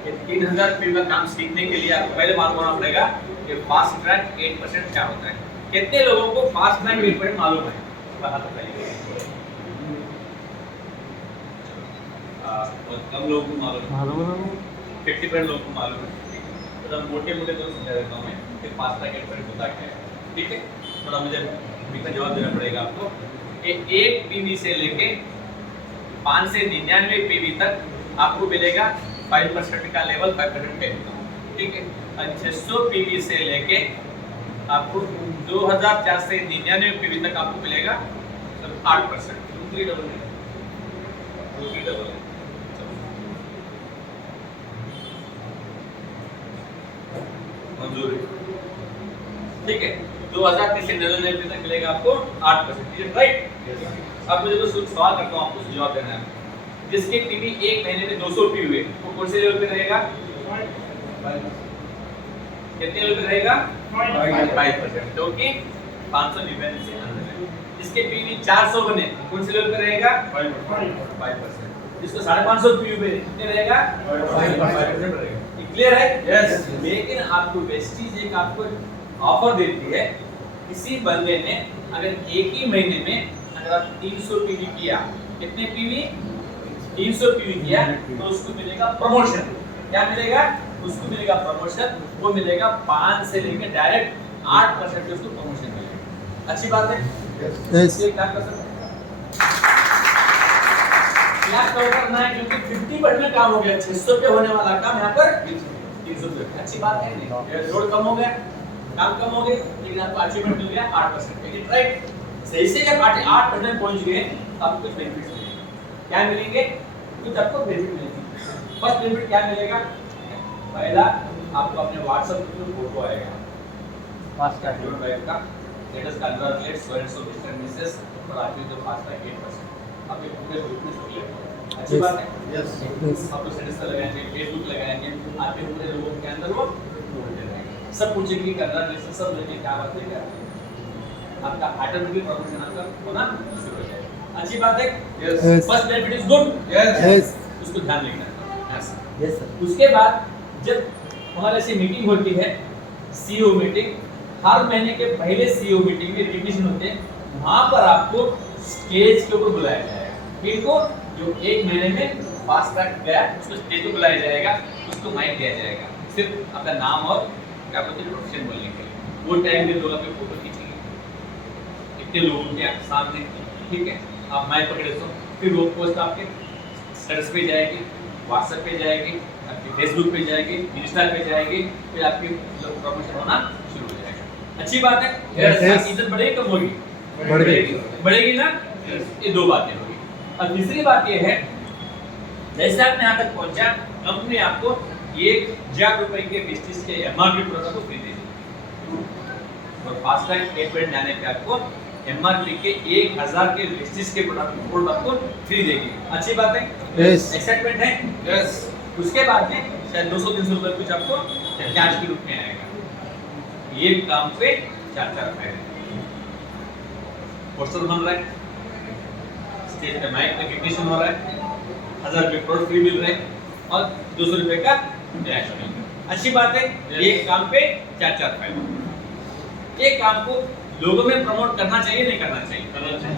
ये 3000 पीवी का काम सीखने के लिए आपको पहले मालूम होना पड़ेगा कि फास्ट ट्रैक 8% क्या होता है। कितने लोगों को फास्ट ट्रैक 8% मालूम है? बहुत कम लोगों को मालूम है, 50% लोगों को मालूम है। तो मोटे मोटे तो समझा देता हूँ मैं कि फास्ट ट्रैक 8% होता क्या है, ठीक है। थोड़ा मुझे इसका जवाब देना पड़ेगा आपको कि 1 पीवी से लेके 5 से 99 पीवी तक आपको मिलेगा 5% का लेवल, 5% का इनकम, ठीक है। और 600 पीवी से लेके आपको 2004 से 99 पीवी तक आपको मिलेगा 8%। 2-3 डबल है, 2-3 डबल है। मंजूर है, ठीक है। 2003 से 99 तक मिलेगा आपको 8%, राइट। अब मुझे तो सवाल करता हूँ, आपको जवाब देना है। जिसके पीवी एक महीने में 200 पी हुए वो कौन से लेवल पे रहेगा? कितने लेवल पे रहेगा? 5%, जो कि 599 से अंदर है। जिसके पीवी 400 बने कौन से लेवल पे रहेगा? 5%। जिसको 550 पीवी पे कितने रहेगा? 5% रहेगा। क्लियर है? यस। लेकिन आपको वेस्टीज एक आपको ऑफर देती है, किसी बंदे ने अगर एक ही महीने में अगर आप 300 पीवी किया, कितने पीवी? 300 पीवी किया तो उसको मिलेगा प्रमोशन। क्या मिलेगा? उसको मिलेगा प्रमोशन। वो मिलेगा 5 से लेकर डायरेक्ट 8% उसको प्रमोशन मिलेगा। अच्छी बात है। यस। ये क्या कर सकते हैं? क्या करना है? क्योंकि 50% काम हो गया, 600 पे होने वाला काम यहाँ पर 300 पे। अच्छी बात है नहीं? लोड कम हो गया, काम कम हो गए, लेकिन आपको अचीवमेंट मिल गया 8%, राइट। सही से जब 8% पहुंच गए आपको कुछ बेनिफिट्स मिलेंगे। क्या मिलेंगे? कुछ आपको बेनिफिट मिलेंगे। फर्स्ट बेनिफिट क्या मिलेगा? पहला, आपको अपने WhatsApp पे फोटो आएगा फास्ट ट्रैक योर लाइफ का, latest congratulate so and so mister Mrs और आपके जो फास्ट ट्रैक 8%। आप ये पूरे ग्रुप में शुरू करें। अच्छी बात है। यस। आप स्टेटस लगाएंगे, फेसबुक लगाएंगे, आपके पूरे लोगों के अंदर वो सब पूछेंगे कंग्रेचुलेशन, सब लेके क्या बात है, क्या आपका ऑटोमेटिक प्रमोशन आपका होना शुरू हो जाएगा। अच्छी बात है। Yes. First benefit is good. Yes. उसको ध्यान रखना। Yes sir. उसके बाद जब हमारे से मीटिंग होती है, सीईओ मीटिंग, हर महीने के पहले सीईओ मीटिंग में रिविजन होते हैं, वहां पर आपको स्टेज के ऊपर बुलाया जाएगा। किनको? जो एक महीने में फास्ट ट्रैक गया उसको स्टेज पे बुलाया जाएगा, उसको माइक दिया जाएगा, सिर्फ अपना नाम और क्या बोलते हैं प्रोफेशन बोलने के लिए। वो टाइम में लोग अपने फोटो खींचेंगे इतने लोगों के सामने, ठीक है। आप माइक पकड़े तो फिर वो पोस्ट आपके स्टेटस पे जाएगी, व्हाट्सएप पे जाएगी, आपकी फेसबुक पे जाएगी, इंस्टा पे जाएगी, फिर आपकी प्रमोशन होना शुरू हो जाएगा। अच्छी बात है। यस। इज्जत बढ़ेगी कम होगी? बढ़ेगी ना। ये दो बातें होगी। और तीसरी बात ये है, जैसे आपने यहाँ तक पहुंचा, कंपनी आपको 1,000 रुपए के वेस्टेज के एमआरपी प्रोडक्ट को फ्री देगी और फास्ट ट्रैक 8% जाने पे आपको एमआरपी के 1000 के वेस्टेज के प्रोडक्ट आपको फ्री देगी। अच्छी बात है। यस। एक्साइटमेंट है। यस। उसके बाद में शायद 200-300 रुपए कुछ आपको कैश के रूप में आएगा। एक काम पे 4 फायदे। पोस्टर बन रहा है, स्टेज पे माइक रिकग्निशन हो रहा है, 1000 रुपये प्रोडक्ट फ्री मिल रहे हैं और 200 रुपये का रिएक्शन मिल रहा है। अच्छी बात है। एक काम पे 4 फायदे। एक काम को लोगों में प्रमोट करना चाहिए, नहीं करना चाहिए?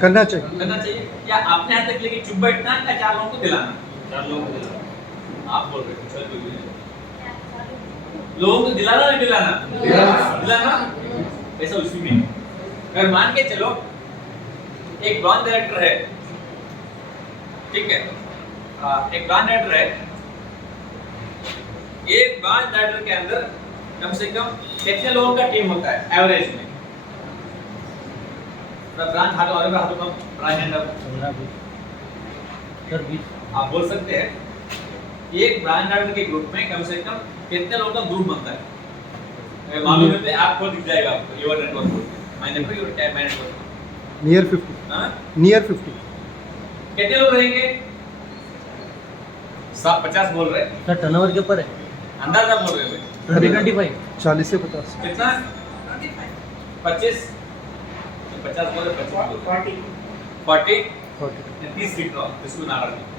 करना चाहिए। करना चाहिए। या अपने हाथ तक लेके चुप बैठना या 4 लोगों को दिलाना? 4 लोगों को दिलाना। आप बोल रहे हो, चल कोई नहीं। लोगों को दिलाना नहीं दिलाना? दिलाना। ऐसा उसी में अगर मान के चलो एक ब्रांड डायरेक्टर है, ठीक है, एक ब्रांड डायरेक्टर है, एक ब्रांड डायरेक्टर के अंदर कम से कम कितने लोगों का टीम होता है एवरेज में? ब्रांड हाथों और में हाथों कम ब्रांड एंड आप बोल सकते हैं एक ब्रांड डायरेक्टर के ग्रुप में कम से कम कितने लोगों का ग्रुप बनता है? अगर मालूम है तो आपको दिख जाएगा, आपको your network my network your time my network near 50। हां नियर 50। कितने लोग रहेंगे? 50 बोल रहे हैं। सर टर्नओवर के ऊपर है, अंदाजा बोल रहे हैं। 20-25 40 से 50। कितना? 25 50 बोले 25 40 40। 30 फीट रहो इसको ना रखो।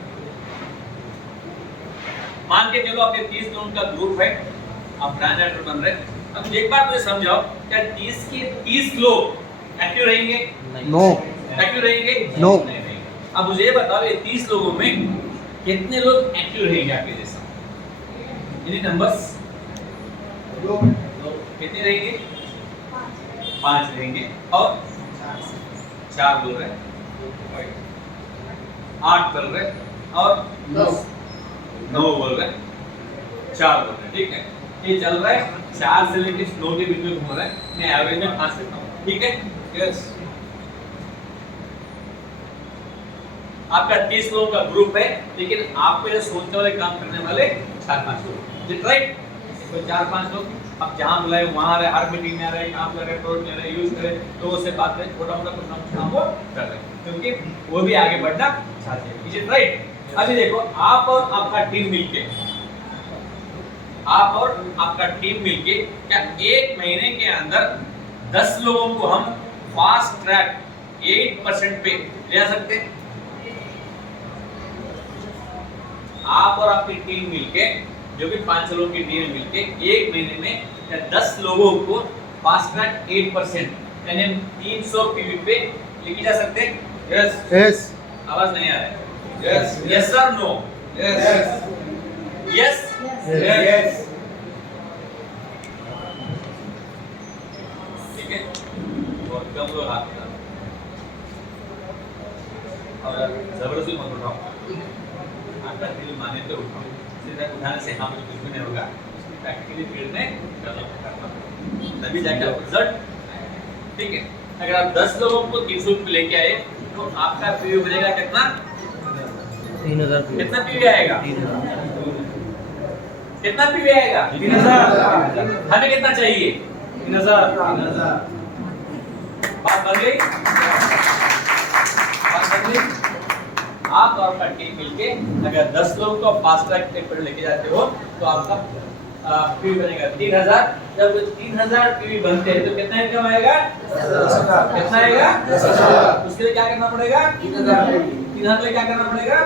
मान के चलो आपके 30 लोगों का ग्रुप है, आप ब्रांड डायरेक्टर बन रहे हैं। अब एक बात मुझे समझाओ, क्या 30 के 30 लोग एक्टिव रहेंगे? नो। एक्टिव रहेंगे? No. नहीं रहेंगे। अब मुझे ये बताओ ये 30 लोगों में कितने लोग एक्टिव रहेंगे आपके जैसा? Any numbers? कितने रहेंगे? 5 रहेंगे और 4 बोल रहे हैं, 8 कर रहे हैं और 9 बोल रहे हैं, 4 बोल रहे हैं। ठीक है, ये चल रहा है 4 से लेकर 9 के बीच में घूम रहा है। मैं एवरेज में 5 लेता हूँ। ठीक है, यस। आपका 30 लोगों का ग्रुप है, लेकिन आपको ये सोचने वाले काम करने वाले 4-5 लोग, इज राइट? तो 4-5 लोग अब जहाँ बुलाए वहाँ रहे, हर मीटिंग में आ रहे, काम कर रहे, प्रोडक्ट ले रहे, यूज कर रहे, लोगों से बात करें, छोटा मोटा कुछ ना कुछ काम वो कर रहे हैं, क्योंकि वो भी आगे बढ़ना चाहते हैं। Is right? अभी देखो, आप और आपका टीम मिलके, आप और आपका टीम मिलके क्या 1 महीने के अंदर 10 लोगों को हम फास्ट ट्रैक 8% पे ले आ सकते हैं? आप और आपकी टीम मिलके, जो भी 5 लोगों की टीम मिलके 1 महीने में क्या 10 लोगों को फास्ट ट्रैक 8% यानी 300 पीवी पे लेके जा सकते हैं? यस। यस। आवाज नहीं आ रहा है? यस। यस और नो? यस। यस। यस। ठीक है, और कम लोग हाथ उठाओ और जबरदस्ती मत उठाओ, आपका दिल माने तो उठाओ। सीधा उठाने से हाँ मुझे कुछ भी नहीं होगा, प्रैक्टिकली फील्ड में करना तभी जाके आप रिजल्ट। ठीक है, अगर आप 10 लोगों को 300 पे लेके आए तो आपका पीवी बनेगा कितना? 3000। कितना पीवी आएगा? 3000। कितना पीवी आएगा? 3000। हमें कितना चाहिए? 3000। बात बन गई? बात बन गई? आप और आपका टीम मिलके अगर 10 लोगों को फास्ट ट्रैक पे लेके जाते हो तो आपका पीवी बनेगा 3000। जब 3000 पीवी बनते हैं तो कितना इनकम आएगा? 10,000। कितना आएगा? 10,000। उसके लिए क्या करना पड़ेगा? 3000 के लिए क्या करना पड़ेगा?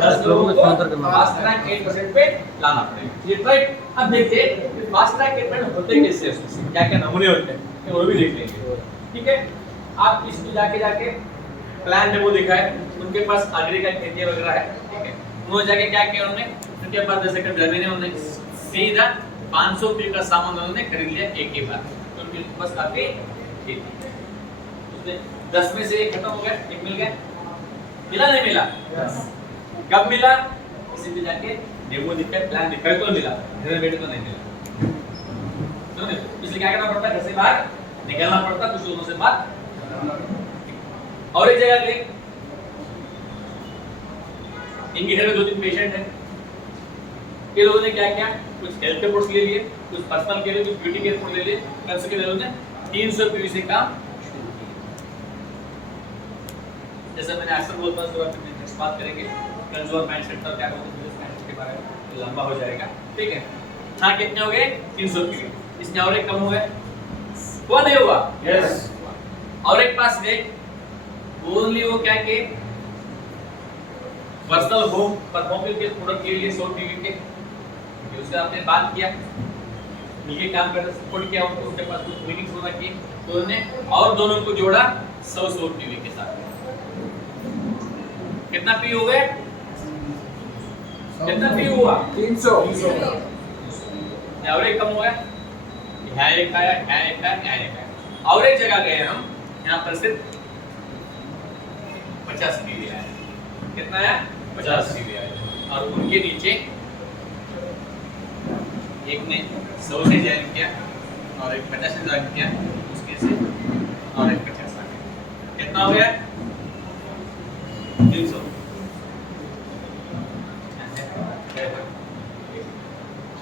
10 लोगों को फास्ट ट्रैक 8% पे लाना पड़ेगा। ये राइट? अब देखते हैं फास्ट ट्रैक 8% होते कैसे हैं, क्या क्या नमूने होते हैं, वो भी देख लेंगे। ठीक है, आप इसको जाके प्लान डेमो दिखाए, उनके पास एग्री का खेती वगैरह है। ठीक है, उन्होंने जाके क्या किया, उन्होंने उनके पास 10 एकड़ जमीन है, उन्होंने सीधा 500 फीट का सामान उन्होंने खरीद लिया एक ही बार, तो उनके पास काफी खेती। उसने 10 में से एक खत्म हो गया, एक मिल गया, मिला नहीं मिला? कब मिला? किसी पे जाके डेमो दिखाए, प्लान दिखाए तो मिला, घर बैठे तो नहीं मिला। समझे? इसलिए क्या करना पड़ता है, घर से बाहर निकलना पड़ता, कुछ लोगों से बात। और एक जगह गए, इनके घर में 2-3 पेशेंट हैं, ये लोगों ने क्या किया, कुछ हेल्थ रिपोर्ट्स ले लिए, कुछ पर्सनल के लिए, कुछ ब्यूटी के रिपोर्ट ले लिए, कैंसर के लिए उन्होंने 300 पीवी से काम। जैसे मैंने अक्सर बोलता हूं, जब नेक्स्ट बात करेंगे कंज्यूमर माइंडसेट पर, क्या बोलते हैं बिजनेस माइंडसेट के बारे में, तो लंबा हो जाएगा। ठीक है, हाँ कितने हो गए? 300 पीवी। इसमें और एक कम हो गए, हुआ नहीं हुआ? Yes. और एक पास गए, ओनली वो क्या के पर्सनल होम पर होम के प्रोडक्ट के लिए 100 टीवी के उससे आपने बात किया, मिलके काम करने सपोर्ट किया उनको, उनके पास कुछ मीटिंग्स होना की तो उन्होंने और दोनों को जोड़ा 100 टीवी के साथ। कितना पी हो गए? कितना पी हुआ? 300. एवरेज कम हुआ है, यहाँ एक आया, यहाँ एक आया, यहाँ एक आया। और एक जगह गए हम, यहाँ पर सिर्फ 50 टीवी आया। कितना आया? 50 टीवी आया। और उनके नीचे एक ने 100 से ज्वाइन किया और एक 50 से ज्वाइन किया, उसके से और एक 50 आ गया। कितना हो गया? 300।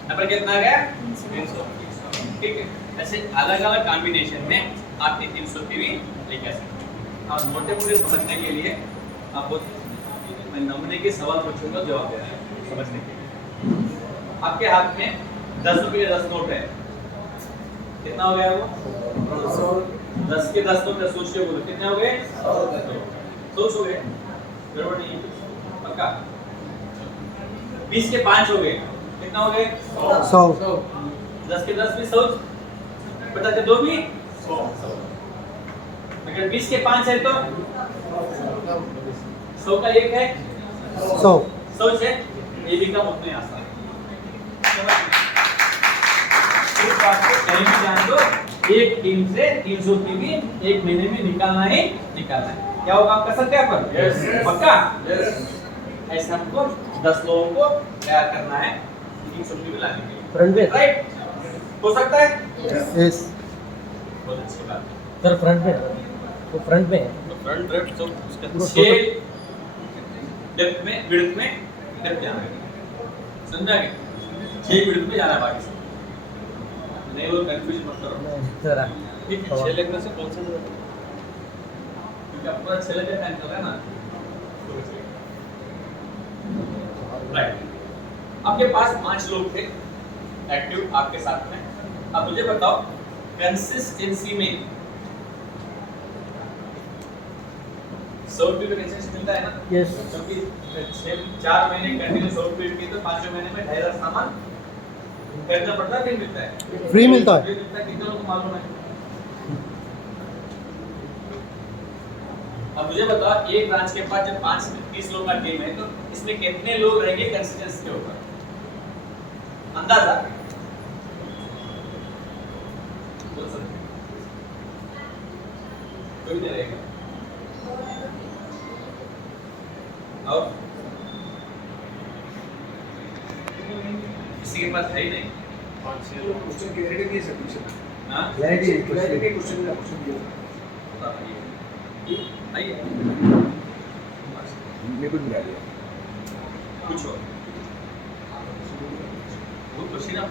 यहाँ पर कितना आ गया? 300। ठीक है, ऐसे अलग अलग कॉम्बिनेशन में आप 300 टीवी लेके आ सकते हैं। आप मोटे मोटे समझने के लिए आपको मैं नमूने के सवाल पूछूंगा, जवाब देना है समझने के लिए। आपके हाथ में 10 रुपये का 10 नोट है, कितना हो गया वो? 10 के 10 नोट सोच के बोलो कितने हो गए? 100 हो गए, गड़बड़ नहीं है, पक्का? 20 के 5 हो गए, कितना हो गए? 100. 10 के 10 भी 100, 50 के 2 भी 100। अगर 20 के 5 है तो 100 का 1 है 100. 100 से ये भी कम उतने आसान है। इस बात को कहीं भी जान दो, एक टीम से 300 टीवी एक महीने में निकालना ही निकालना है। क्या वो काम कर सकते हैं अपन? Yes. पक्का? Yes. ऐसे हमको 10 लोगों को तैयार करना है 300 टीवी लाने के लिए। फ्रंट में राइट? हो सकता है? Yes. बहुत अच्छी बात है। सर फ्रंट में वो फ्रंट में है तो फ्रंट ड्रिफ्ट तो उसका पूरा 6 डेप्थ में विड्थ में डेप्थ जाना है, समझा क्या? 6 विड्थ में जाना है बाकी सब नहीं, वो कंफ्यूज मत करो। जरा ठीक है, 6 लेग में से कौन सा जरूरत है? क्योंकि अब पूरा 6 लेग का टाइम चल रहा है ना। राइट, आपके पास 5 लोग थे एक्टिव आपके साथ में। अब मुझे बताओ कंसिस्टेंसी में 100 रुपये का कंसिस्टेंसी मिलता है ना? यस क्योंकि 4 महीने कंटिन्यू 100 रुपये की तो 5वें महीने में 2500 सामान खरीदना पड़ता है, फ्री मिलता है। फ्री मिलता है. फ्री मिलता है, कितने लोगों को मालूम है? अब मुझे बताओ एक ब्रांच के पास जब 30 लोगों का टीम है तो इसमें कितने लोग रहेंगे कंसिस्टेंसी के ऊपर? अंदाजा बोल सकते हैं? कोई नहीं रहेगा। और किसी के पास है ही नहीं। क्वेश्चन क्लैरिटी नहीं है सर. हाँ, क्लैरिटी क्वेश्चन का आइए मेरे को मिला दिया. पूछो। वो क्वेश्चन आप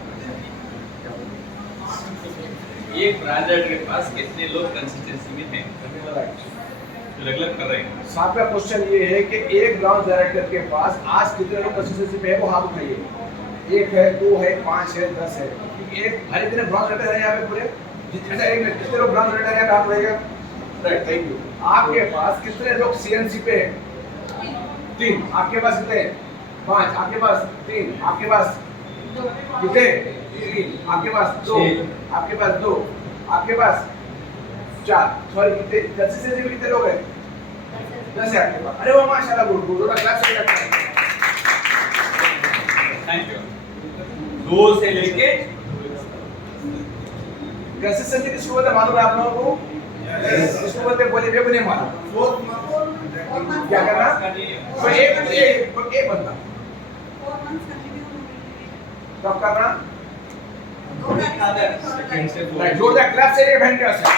एक ब्रांडर के पास कितने लोग कंसिस्टेंसी में हैं? अलग-अलग कर रहे हैं। साहब का क्वेश्चन ये है कि एक ब्रांच डायरेक्टर के पास आज कितने लोग कंसिस्टेंसी पे है, वो हाथ उठाइए। 1 है, 2 है, 5 है, 10 है। क्योंकि एक हर इतने ब्रांच डायरेक्टर हैं यहाँ पे पूरे, जितने एक में कितने लोग ब्रांच डायरेक्टर हैं यहाँ पे हाथ उठाइएगा। Right, thank you. आपके पास कितने लोग सीएनसी पे हैं? 3। आपके पास कितने? 5। आपके पास 3। आपके पास कितने? 3। आपके पास 2। आपके पास 2। आपके पास 4। सॉरी कितने? कंसिस्टेंसी में कितने लोग हैं? 10 है आपके पास। अरे वाह, माशाल्लाह, गुड गुड। थोड़ा क्लास से लगता है। Thank you. 2 से लेके कंसिस्टेंसी किसको बोलते हैं मालूम है आप लोगों को? किसको बोलते हैं? बोलिए, मेरे को नहीं मालूम। क्या करना? कोई एक बंदा कब करना? राइट, जोरदार क्लैप से ये बहन का असर।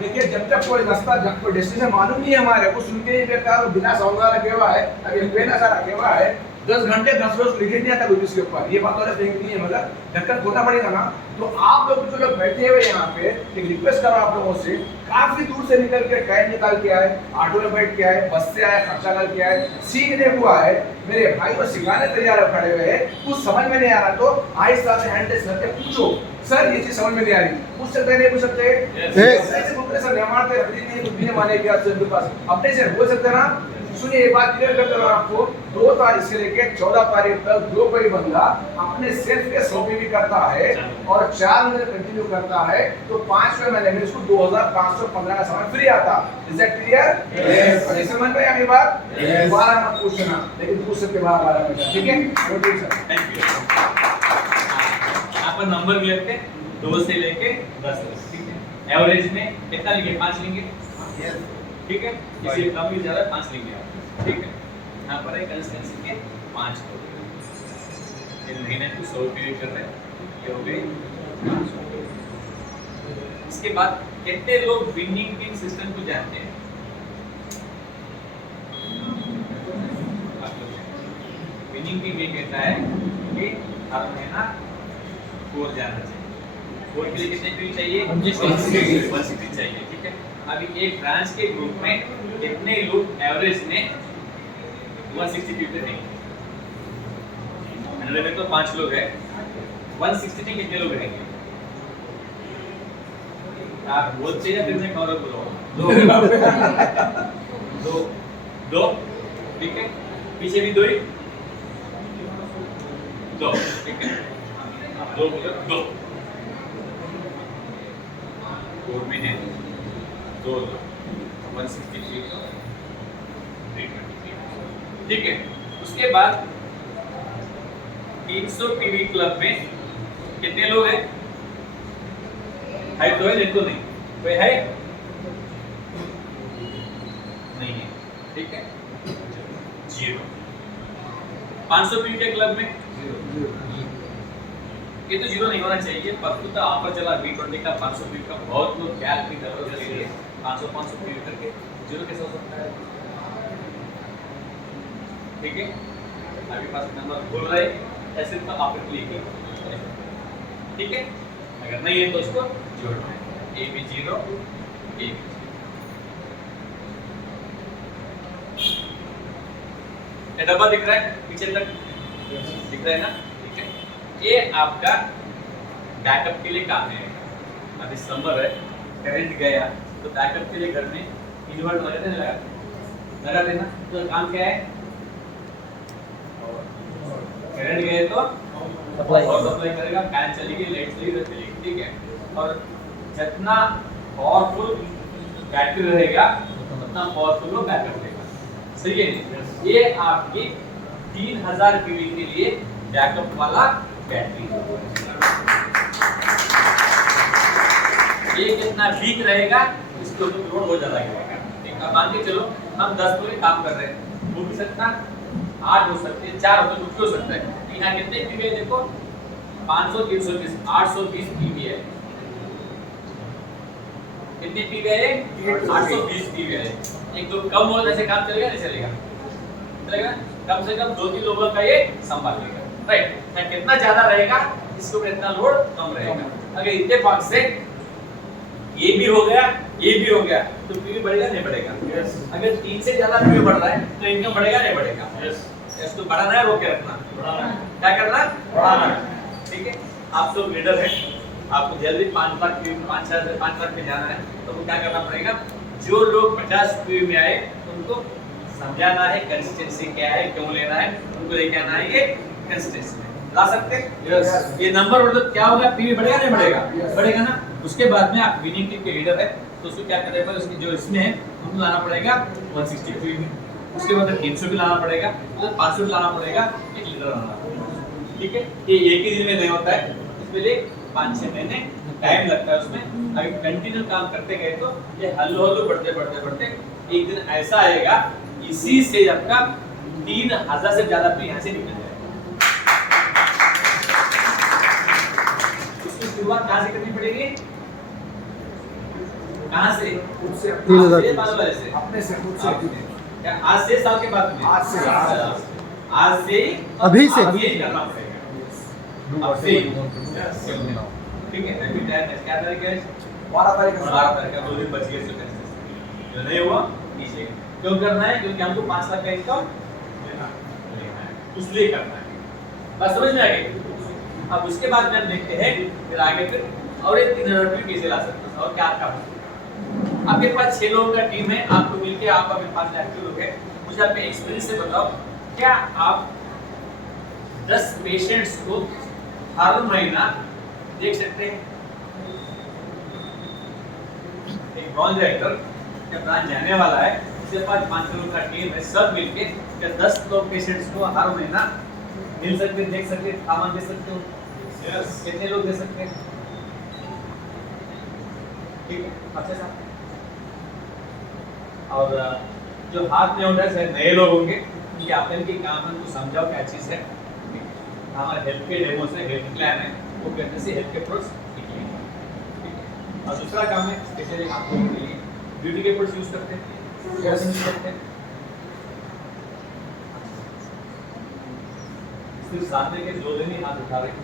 देखिए, जब तक कोई रास्ता, जब कोई डेस्टिनेशन मालूम नहीं है हमारे को, सुनते ही बेकार बिना सौंगा रखे हुआ है, अभी बेनसा रखे हुआ है, 10 घंटे 10 रोज लिखे नहीं आता कोई इसके ऊपर। ये बात वाले नहीं है, मतलब धक्का खोना पड़ेगा ना। तो आप लोग जो लोग बैठे हुए यहाँ पे, एक रिक्वेस्ट करो आप लोगों से, काफी दूर से निकल के ट्रेन निकाल के आए, ऑटो में बैठ के आए, बस से आए, खर्चा करके आए, सीखने को आए, मेरे भाई को सिखाने तैयार खड़े हुए हैं, कुछ समझ में नहीं आ रहा तो आहिस्ता से हैंड टेस्ट करके पूछो सर ये चीज समझ में नहीं आ रही, पूछ सकते हैं नहीं पूछ सकते? Yes. ऐसे बोलते हैं सर निर्माण पे अभी नहीं कुछ भी नहीं माने क्या सर के पास अपने से बोल सकते हैं ना। सुनिए एक बात क्लियर करता हूं आपको, 2 तारीख से लेके 14 तारीख तक जो कोई बंदा अपने सेल्फ के शॉपिंग भी करता है और 4 महीने कंटिन्यू करता है तो 5वें महीने में उसको 2515 का सामान फ्री आता। Is that clear? यस। समझ में आई बात? दोबारा मत पूछना, लेकिन पूछ सकते 12 में, ठीक है? Okay sir, thank you. यहाँ पर नंबर लेते हैं 2 से लेके 10 तक, ठीक है? एवरेज में कितना लेंगे? 5 लेंगे, ठीक है? इससे कम भी ज्यादा 5 लेंगे आप, ठीक है? यहाँ पर है कंसिस्टेंसी के 5 लोग इन महीने को 100 रुपये कर रहे हैं, ये हो गए 500। इसके बाद कितने लोग विनिंग टीम सिस्टम को जानते हैं? विनिंग टीम ये कहता है कि हर महीना स्कोर जाना चाहिए। स्कोर के लिए कितने पी चाहिए? 160 चाहिए, ठीक है? अभी एक ब्रांच के ग्रुप में कितने लोग एवरेज में 160 पी पे नहीं? 100 में तो 5 लोग हैं, 160 में कितने लोग रहेंगे? आप बोलते हैं फिर मैं कौन बोलो? 2, ठीक है? पीछे भी 2 ही, 2, ठीक है? आप 2 बोलो, 2 कोर में है 2 लोग 163 को 323, ठीक है? उसके बाद 300 पीवी क्लब में कितने लोग हैं? है तो है, नहीं तो नहीं, कोई है? नहीं है, ठीक है? 0। 500 पीवी के क्लब में ये तो 0 नहीं होना चाहिए, परंतु तो ऑफर चला V20 का 500 पीवी का, बहुत लोग गैप की जरूरत के लिए 500 पीवी करके 0 कैसे हो सकता है? ठीक है? अभी पास नंबर बोल रहे ऐसे तो ऑफर के लिए, ठीक है? अगर नहीं है तो उसको जोड़ना है, A भी 0, A भी 0। ये डब्बा दिख रहा है पीछे तक? दिख रहा है ना? ठीक है? ये आपका बैकअप के लिए काम है। अभी समर है, करंट गया तो बैकअप के लिए घर में इन्वर्टर लगा देना। तो काम क्या है? करंट गए तो सप्लाई करेगा, फैन चलेगी, लाइट चलेगी, ठीक है? और जितना पावरफुल बैटरी रहेगा उतना पावरफुल वो बैकअप देगा, सही है नहीं? ये आपकी 3000 पीवी के लिए बैकअप वाला बैटरी। ये कितना वीक रहेगा इसको तो लोड हो ज्यादा गिरेगा, ठीक है? मान के चलो हम 10 पूरे काम कर रहे हैं, हो भी सकता 8 हो सकते हैं, 4 हो तो कुछ हो सकता है। यहाँ कितने पीवी है देखो? 500 320 820 पीवी है। कितने पीवी है? 820 पीवी है। एक तो कम हो जैसे काम चलेगा नहीं चलेगा? चलेगा? कम से कम 2-3 लोगों का ये संभाल लेगा, राइट? कितना ज्यादा रहेगा इसके ऊपर इतना लोड कम रहेगा। अगर इतने पार्ट से ये भी हो गया, ये भी हो गया तो पीवी बढ़ेगा नहीं बढ़ेगा? यस। अगर 3 से ज्यादा पीवी बढ़ रहा है तो इनकम बढ़ेगा नहीं बढ़ेगा? यस। इसको बढ़ाना है, रोक के रखना, बढ़ाना है। क्या करना? बढ़ाना है, ठीक है? आप सब लीडर हैं, आपको जल्दी 5 लाख पीवी 5,000 से 5 लाख पे जाना है तो क्या करना पड़ेगा? जो लोग 50 पीवी में आए उनको समझाना है कंसिस्टेंसी क्या है, क्यों लेना है, उनको लेके आना है ये कंसिस्टेंसी में। ला सकते हैं? यस। ये नंबर मतलब क्या होगा? पीवी बढ़ेगा नहीं बढ़ेगा? बढ़ेगा ना? उसके बाद में आप विनिंग टीम के लीडर है तो उसको क्या करना पड़ेगा? उसकी जो इसमें है उनको लाना पड़ेगा 160 पीवी, उसके बाद 300 भी लाना पड़ेगा, मतलब 500 भी लाना पड़ेगा, एक लीडर लाना पड़ेगा, ठीक है? ये एक ही दिन में नहीं होता है, इसके लिए 5-6 महीने टाइम लगता है उसमें। अगर कंटिन्यू काम करते गए तो ये हल्लो बढ़ते बढ़ते बढ़ते एक दिन ऐसा आएगा इसी से आपका 3000 से ज्यादा पे यहाँ से निकल जाएगा। उसकी शुरुआत कहाँ से करनी पड़ेगी? कहाँ से? खुद से, 3000 वाले से, अपने से, खुद से। क्या आज से साल के बाद में? आज से, आज से अभी से यही करना पड़ेगा, अब से, ठीक है? अभी टाइम है, क्या तारीख है? 12 तारीख को 12 तारीख का 2 दिन बच गए, जो नहीं हुआ नीचे। क्यों करना है? क्योंकि हमको 5 लाख का इनकम लेना है, इसलिए करना है। बस समझ में आ गई? अब उसके बाद में हम देखते हैं फिर आगे फिर और ये 3000 रुपये कैसे ला सकते हैं और क्या क्या आपके पास 6 लोगों का टीम है, आपको मिलके आपका 5 एक्टिव लोग है। मुझे अपने एक्सपीरियंस से बताओ, क्या आप 10 पेशेंट्स को हर महीना देख सकते हैं? एक ब्रांच डायरेक्टर जब ब्रांच जाने वाला है, उसके पास 5 लोगों का टीम है, सब मिलके क्या 10 लोग पेशेंट्स को हर महीना मिल सकते, देख सकते, सामान दे सकते हो? यस। कितने लोग दे सकते हैं? ठीक है, अच्छा साहब। और जो हाथ में उठा है नए लोग होंगे, उनके अपन के काम है, तो समझाओ क्या चीज़ है। हमारे हेल्थ के डेमो से हेल्थ प्लान है, वो करने से हेल्थ के प्रोडक्ट्स निकलेंगे, ठीक है। और दूसरा काम है स्पेशली आप लोगों के लिए ब्यूटी के प्रोडक्ट्स यूज़ करते हैं, कैसे यूज़ करते हैं? सिर्फ सामने के 2 दिन ही हाथ उठा रहे हैं,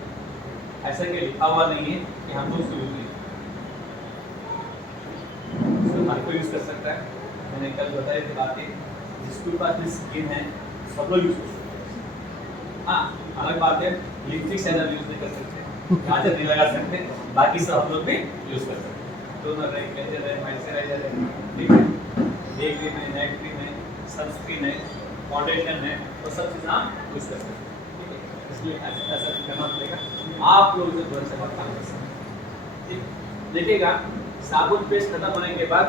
ऐसा कि लिखा हुआ नहीं है कि हम लोग उसको यूज़ नहीं हर कोई यूज़ कर सकता है। मैंने कल बताई थी बातें, जिसके पास भी स्किन है सब लोग यूज़ कर सकते हैं। हाँ, अलग बात है लिपस्टिक शायद यूज़ नहीं कर सकते, काजल नहीं लगा सकते, बाकी सब हम लोग भी यूज़ कर सकते हैं। दोनों रहे, क्लेंजर है, मॉइस्चराइजर है, ठीक है, डे क्रीम है, नाइट क्रीम है, सनस्क्रीन है, फाउंडेशन है, तो सब चीज़ हम यूज़ कर सकते हैं, ठीक है। इसलिए ऐसा करना पड़ेगा, आप लोग इसे थोड़ा सा काम कर सकते हैं, ठीक। देखिएगा साबुन पेस्ट खत्म होने के बाद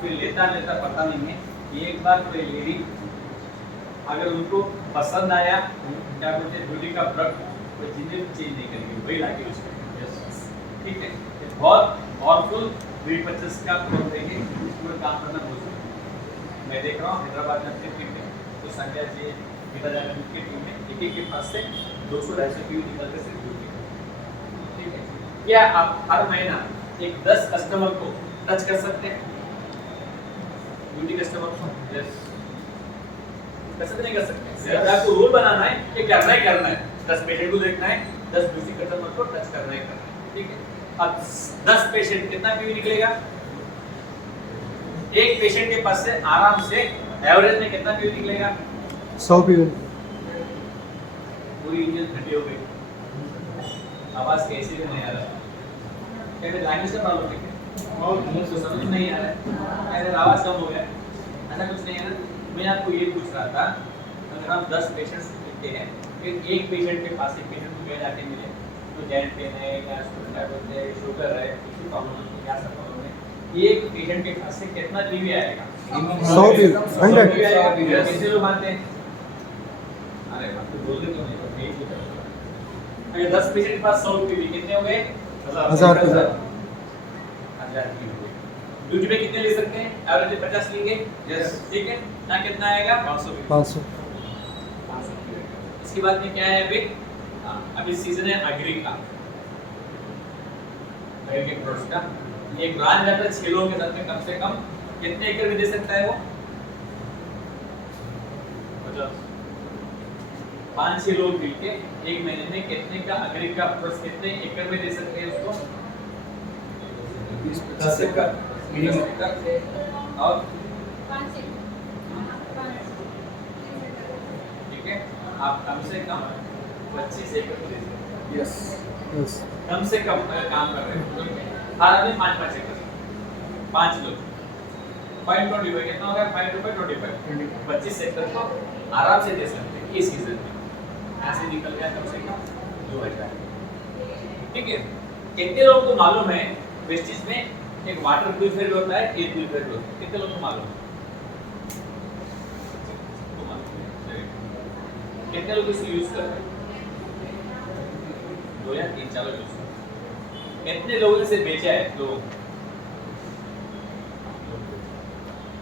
फिर लेता पता नहीं है, एक बार कोई लेडी अगर उनको पसंद आया क्या बोलते हैं ब्यूटी का प्रोडक्ट, कोई चीज़ें चेंज नहीं करेंगे, वही लाके यूज करेंगे, ठीक है। ये बहुत पावरफुल रीपर्चेस का प्रोडक्ट है, इसमें काम करना बहुत जरूरी है। मैं देख रहा हूँ हैदराबाद में अपनी टीम में तो संजय जी गीता जागरण की टीम में एक के पास से 200-250 व्यू निकलते से ब्यूटी, ठीक है। क्या आप हर महीना एक 10 कस्टमर को टच कर सकते हैं? ब्यूटी कस्टमर को यस कर सकते नहीं कर सकते? आपको रूल बनाना है कि करना है 10 पेशेंट को देखना है, 10 ब्यूटी कस्टमर को टच करना है, ठीक है। अब 10 पेशेंट कितना व्यू निकलेगा? एक पेशेंट के पास से आराम से एवरेज में कितना व्यू निकलेगा? 100 व्यू। पूरी इंजन ठंडी हो गई, आवाज कैसी भी नहीं आ रहा, लैंग्वेज का प्रॉब्लम है और मुंह से समझ नहीं आ रहा है, अगर आवाज कम हो गया, ऐसा कुछ नहीं है ना। मैं आपको ये पूछ रहा था, अगर हम 10 पेशेंट्स देखते हैं, फिर एक पेशेंट के पास एक पेशेंट को जाके मिले तो जॉइंट पेन है, क्या बोलते हैं, शुगर है, किसी प्रॉब्लम है, क्या सब प्रॉब्लम है, एक पेशेंट के पास से कितना टीवी आएगा? 100 व्यू, 100 कैसे लोग मानते हैं? अरे बात तो बोल दे तो नहीं, अगर 10 पेशेंट के पास 100 टीवी कितने हो गए? 1000 ड्यूटी पे कितने ले सकते हैं? एवरेज 50 लेंगे, यस, ठीक है। ना कितना आएगा? 500। इसके बाद में क्या है अभी? अभी सीजन है एग्री का, एग्री प्रोडक्ट्स का। एक ब्रांच जाता है 6 लोगों के साथ में कम से कम कितने एकड़ में दे सकता है वो? 5-6 लोग मिलके एक महीने में कितने का एग्री का प्रोडक्ट्स कितने एकड़ में दे सकते हैं उसको? 20-50 एकड़ मिनिमम, और 5 ठीक है, आप कम से कम 25 एकड़ दे सकते हैं, यस यस। कम से कम काम कर रहे हैं। हर आदमी 5-5 एकड़, 5 लोग 525 कितना हो गया? 5/25 25 एकड़ को आराम से दे सकते हैं इस सीजन में। ऐसे निकल गया कम से कम 2000, ठीक है। कितने लोगों को मालूम है वेस्टेज में एक वाटर प्यूरिफायर भी होता है, एयर प्यूरिफायर भी होता है? कितने लोगों को मालूम है? कितने लोग इसे यूज करते हैं? 2 या 3-4 लोग यूज करते हैं। कितने लोगों ने इसे बेचा है? 2।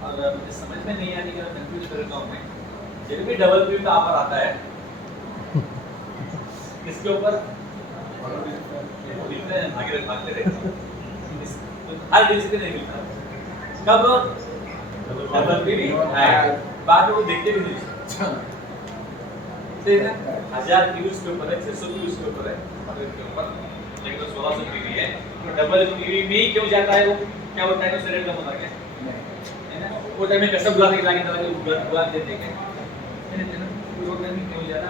और मुझे समझ में नहीं आने का कंफ्यूज कर रहा हूँ मैं, जब भी डबल व्यू का ऑफर आता है किसके ऊपर? आगे भागते रहते हैं, हर डील से नहीं मिलता। कब डबल व्यू आएगा, बाद में वो देखते भी नहीं, सही है ना। 1000 व्यूज के ऊपर है, 600 व्यूज के ऊपर है, के ऊपर लेकिन 1600 टीवी है, तो डबल टीवी में ही क्यों जाता है वो? क्या वो टाइम से रेट कम होता है? है ना, वो टाइम में कैसे बुला के लाके तरह के बुला देते हैं, है ना, वो टाइम में क्यों जाता?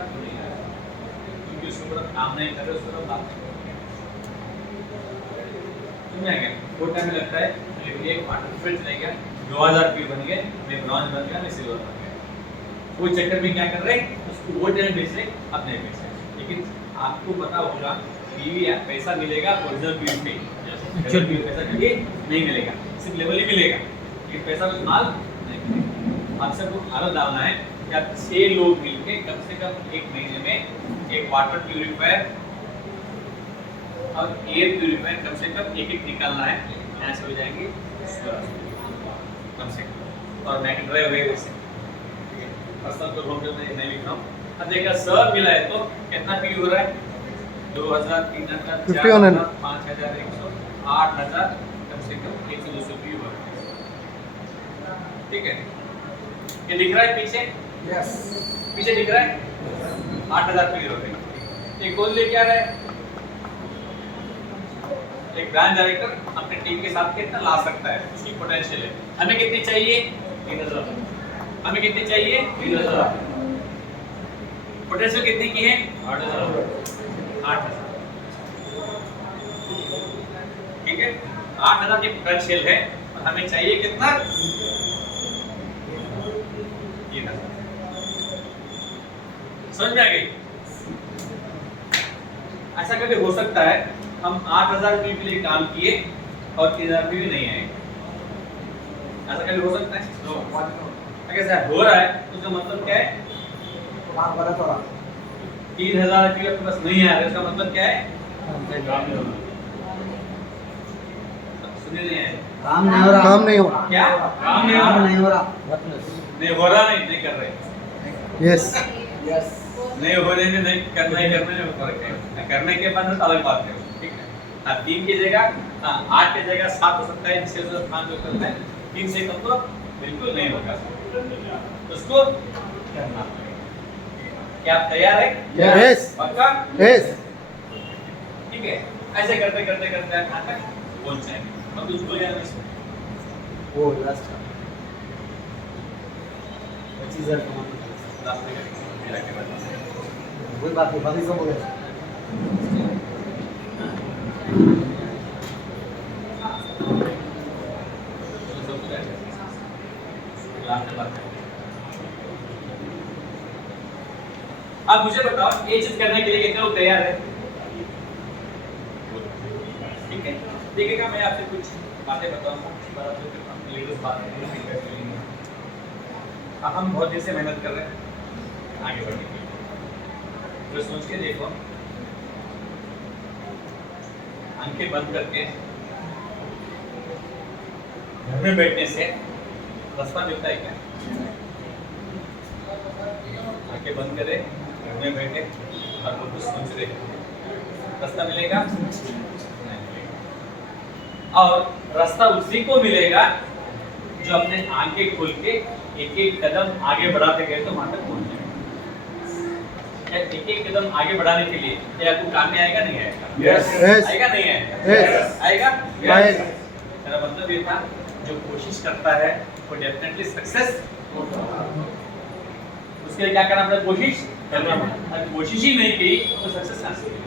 उसके ऊपर काम नहीं कर रहे उसके ऊपर बात नहीं करेंगे। समझ में आ गया? वो टाइम में लगता है लेकिन एक पार्टिसिपेंट रह गया 2000 रुपये बन गए, मैं ब्रॉन्ज बन गया, मैं सिल्वर बन गया। वो चक्कर में क्या कर रहे हैं उसको वो टाइम बेच रहे अब नहीं बेच रहे। लेकिन आपको पता होगा पीवी पैसा मिलेगा ओरिजिनल पीवी पे, एक्चुअल पीवी पैसा कभी नहीं मिलेगा, सिर्फ लेवल ही मिलेगा लेकिन पैसा कुछ माल नहीं मिलेगा। आप सबको आदत डालना है कि आप 6 लोग मिलके कम से कम एक महीने में एक वाटर प्यूरिफायर और एयर प्यूरिफायर कम से कम एक निकालना है, यहाँ से हो जाएंगे 16 कम से कम। और मैं ड्राइव हुए वैसे पर्सनल तो होम नहीं लिख रहा हूँ। अब देखा सर मिला है तो कितना पी हो रहा है 2000 3000 4000 5100 8000 कम से कम 100-200 पी हो रहा है। ठीक है, ये दिख रहा है पीछे? यस। पीछे दिख रहा है 8000 पी हो रहा है। एक गोल लेके आ रहा है, एक ब्रांच डायरेक्टर अपने टीम के साथ कितना ला सकता है उसकी पोटेंशियल है। हमें कितनी चाहिए 3000, हमें कितनी चाहिए 3000, पोटेंशियल कितनी की है 8000। ठीक है, 8000 की पोटेंशियल है और हमें चाहिए कितना 3000। समझ में आ गई? ऐसा कभी हो सकता है हम 8000 रुपये के लिए काम किए और 3000 रुपये भी नहीं आए, ऐसा कभी हो सकता है? अगर ऐसा हो रहा है तो उसका मतलब क्या है 3000 रुपये आपके पास नहीं आ रहे, इसका मतलब क्या है सुनिए नहीं है काम नहीं हो रहा क्या काम नहीं हो रहा, नहीं हो रहा नहीं हो रहा, नहीं कर रहे, यस नहीं हो रहे में नहीं करने में फर्क है। करने के बाद तो अलग बात है। ठीक है, 3 की जगह 8 की जगह 7 हो सकता है, 6 से 5 हो सकता है, 3 से कम तो बिल्कुल नहीं होगा, उसको करना पड़ेगा। क्या आप तैयार है? यस पक्का? यस ठीक है, ऐसे करते करते करते आप कहाँ तक पहुँच जाएंगे। अब उसको याद रखिए। वो लास्ट 25000 लास्ट में मेरा के बाद वही बात है, बाकी सब हो गया। अब मुझे बताओ ये चीज करने के लिए कितने लोग तैयार है? ठीक है, देखिएगा मैं आपसे कुछ बातें बताऊंगा, अब हम बहुत देर से मेहनत कर रहे हैं आगे बढ़ने के लिए, तो सोच के देखो आंखें बंद करके घर में बैठने से रास्ता मिलता है क्या? आंखें बंद करे, घर में बैठे और वो कुछ सोच रहे, रास्ता मिलेगा? नहीं मिलेगा। और रास्ता उसी को मिलेगा जो अपने आंखें खोल के एक एक कदम आगे बढ़ाते गए तो वहां तक पहुंच जाएगा। एक एक कदम आगे बढ़ाने के लिए ये आपको काम में आएगा नहीं आएगा? Yes. आएगा नहीं आएगा? Yes. आएगा? आएगा। मेरा मतलब ये था जो कोशिश करता है वो डेफिनेटली सक्सेस होगा। उसके लिए क्या करना पड़ेगा? कोशिश करना पड़ेगा। अगर कोशिश ही नहीं की तो सक्सेस कहाँ से मिलेगा?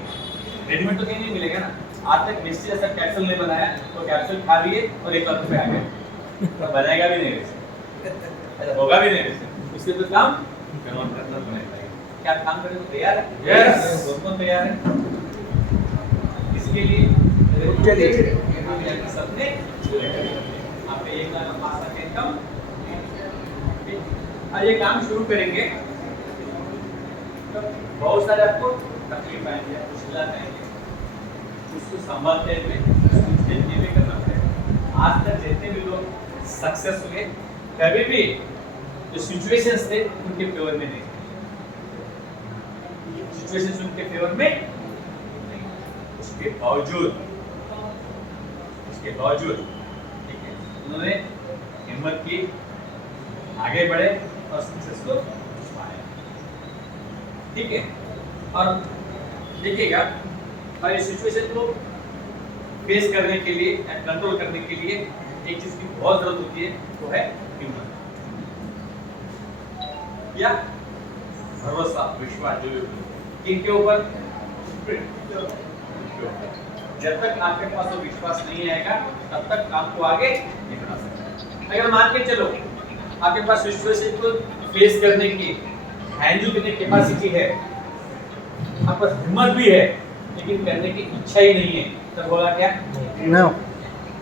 रेडीमेड तो कहीं नहीं मिलेगा ना। आज तक मिस्टी जैसा कैप्सूल नहीं बनाया तो कैप्सूल खा लिए और 1 लाख रुपए आ गए, तो बनाएगा भी नहीं वैसे, ऐसा होगा भी नहीं वैसे। उसके तो काम करना पड़ेगा। क्या आप काम करने को तैयार है? Yes. दोनों तैयार है? इसके लिए आपके सपने पूरे करेंगे। आपके 1 लाख का 5 लाख इनकम, और ये काम शुरू करेंगे तो बहुत सारे आपको तकलीफ आएंगे, मुश्किलात आएंगे, उसको संभालते हुए उसको झेलते हुए करना पड़ेगा। आज तक जितने भी लोग सक्सेस हुए कभी भी जो सिचुएशंस थे उनके फेवर में नहीं, सिचुएशंस उनके फेवर में नहीं। उसके बावजूद ठीक है उन्होंने हिम्मत की, आगे बढ़े और सक्सेस को पाया। ठीक है, और देखिएगा और इस सिचुएशन को फेस करने के लिए या कंट्रोल करने के लिए एक चीज की बहुत जरूरत होती है, वो है हिम्मत या भरोसा, विश्वास। जो किनके ऊपर? जब तक आपके पास वो विश्वास नहीं आएगा तब तक काम को आगे नहीं बढ़ा सकते। अगर मान के चलो आपके पास विश्वास को फेस करने की हैंडल करने की कैपेसिटी है, आपके पास हिम्मत भी है, लेकिन करने की इच्छा ही नहीं है, तब होगा क्या? नो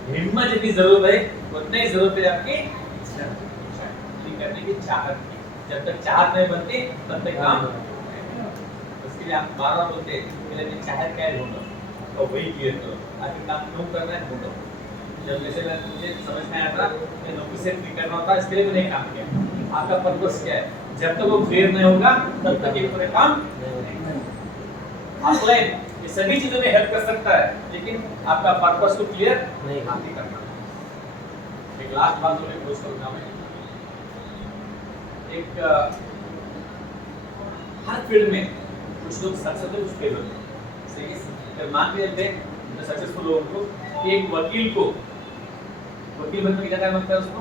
हिम्मत जितनी जरूरत है उतनी ही जरूरत है आपकी इच्छा करने की, चाहत की। जब तक चाहत नहीं बनती तब तक काम उसके लिए आप बार बार बोलते हैं पहले अपनी चाहत क्या है ढूंढो और वही क्लियर करो, आगे काम क्यों करना है ढूंढो। जब जैसे मुझे समझ में आया था कि नौकरी से फ्री करना होता है, इसके लिए मैंने काम किया। आपका पर्पस क्या है? जब तक वो क्लियर नहीं होगा तब तक ये पूरे काम ऑफलाइन ये सभी चीजों में हेल्प कर सकता है, लेकिन आपका पर्पस को क्लियर नहीं करना। एक लास्ट बात बोले क्लोज करूंगा मैं। एक हर फील्ड में कुछ लोग सक्सेस कुछ फेल होते हैं, सही है? अगर मान के चलते हैं सक्सेसफुल लोगों को, एक वकील को वकील बनने का क्या मतलब है? उसको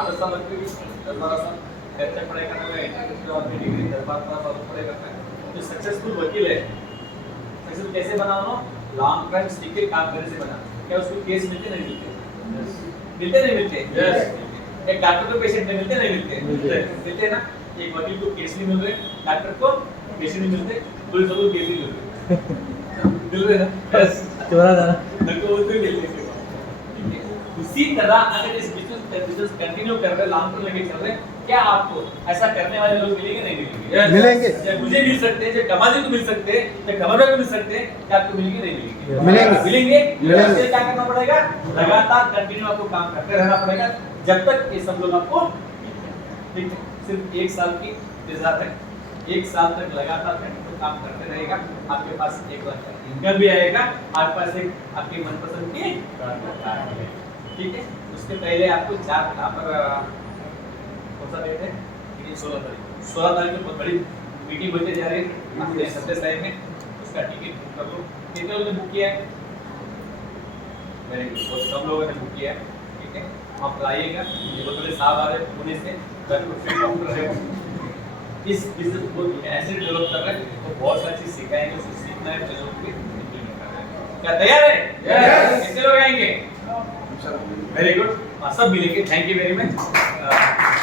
8 साल लगते हैं, 10-12 साल खर्चा पढ़ाई करना है, इंटरव्यू के बाद डिग्री 10-12 साल पढ़ाई करता है। जो सक्सेसफुल वकील है, सक्सेसफुल कैसे बना उन्होंने? लॉन्ग टाइम स्टिक के काम करने से बना। क्या उसको केस मिलते नहीं मिलते? मिलते नहीं मिलते? एक डॉक्टर को पेशेंट नहीं मिलते नहीं मिलते? मिलते ना। एक वकील को केस नहीं मिल रहे, डॉक्टर को पेशेंट नहीं मिलते, पुलिस को केस नहीं मिल रहे, मिल रहे ना? बस चोरा था देखो वो तो मिल रहे। उसी तरह अगर इस बिजनेस कंटिन्यू कर रहे, लॉन्ग टर्म लेके चल रहे, क्या आपको ऐसा करने वाले लोग मिलेंगे नहीं मिलेंगे? मिलेंगे। जब मुझे मिल सकते हैं, जब कमाली को मिल सकते हैं, जब कमर को मिल सकते हैं, क्या आपको मिलेंगे नहीं मिलेंगे? मिलेंगे। मिलेंगे। मिलेंगे। इसलिए क्या करना पड़ेगा? लगातार कंटिन्यू आपको काम करते रहना पड़ेगा जब तक ये सब लोग आपको ठीक है। सिर्फ 1 साल की इंतजार है, 1 साल तक लगातार कंटिन्यू काम करते रहेगा, आपके पास 1 लाख का इनकम भी आएगा, आपके पास एक आपकी मनपसंद की कार भी है, ठीक है। उसके पहले आपको 4 यहाँ पर कौन सा डेट है? 16 तारीख को बहुत बड़ी मीटिंग होते जा रही है अपने सत्यसाई में, उसका टिकट बुक कर लो। कितने लोगों ने बुक किया है? वेरी गुड, बहुत कम लोगों ने बुक किया है, ठीक है। आप लाइएगा, ये बहुत बड़े साहब आ रहे हैं पुणे से, डॉक्टर है, इस बिजनेस को ऐसे डेवलप कर रहे हैं तो बहुत सारी चीज सिखाएंगे, उसको सीखना है, चीजों को इम्प्लीमेंट करना है। क्या तैयार है? यस। कितने लोग आएंगे? वेरी गुड, सब मिलेंगे। Thank you very much.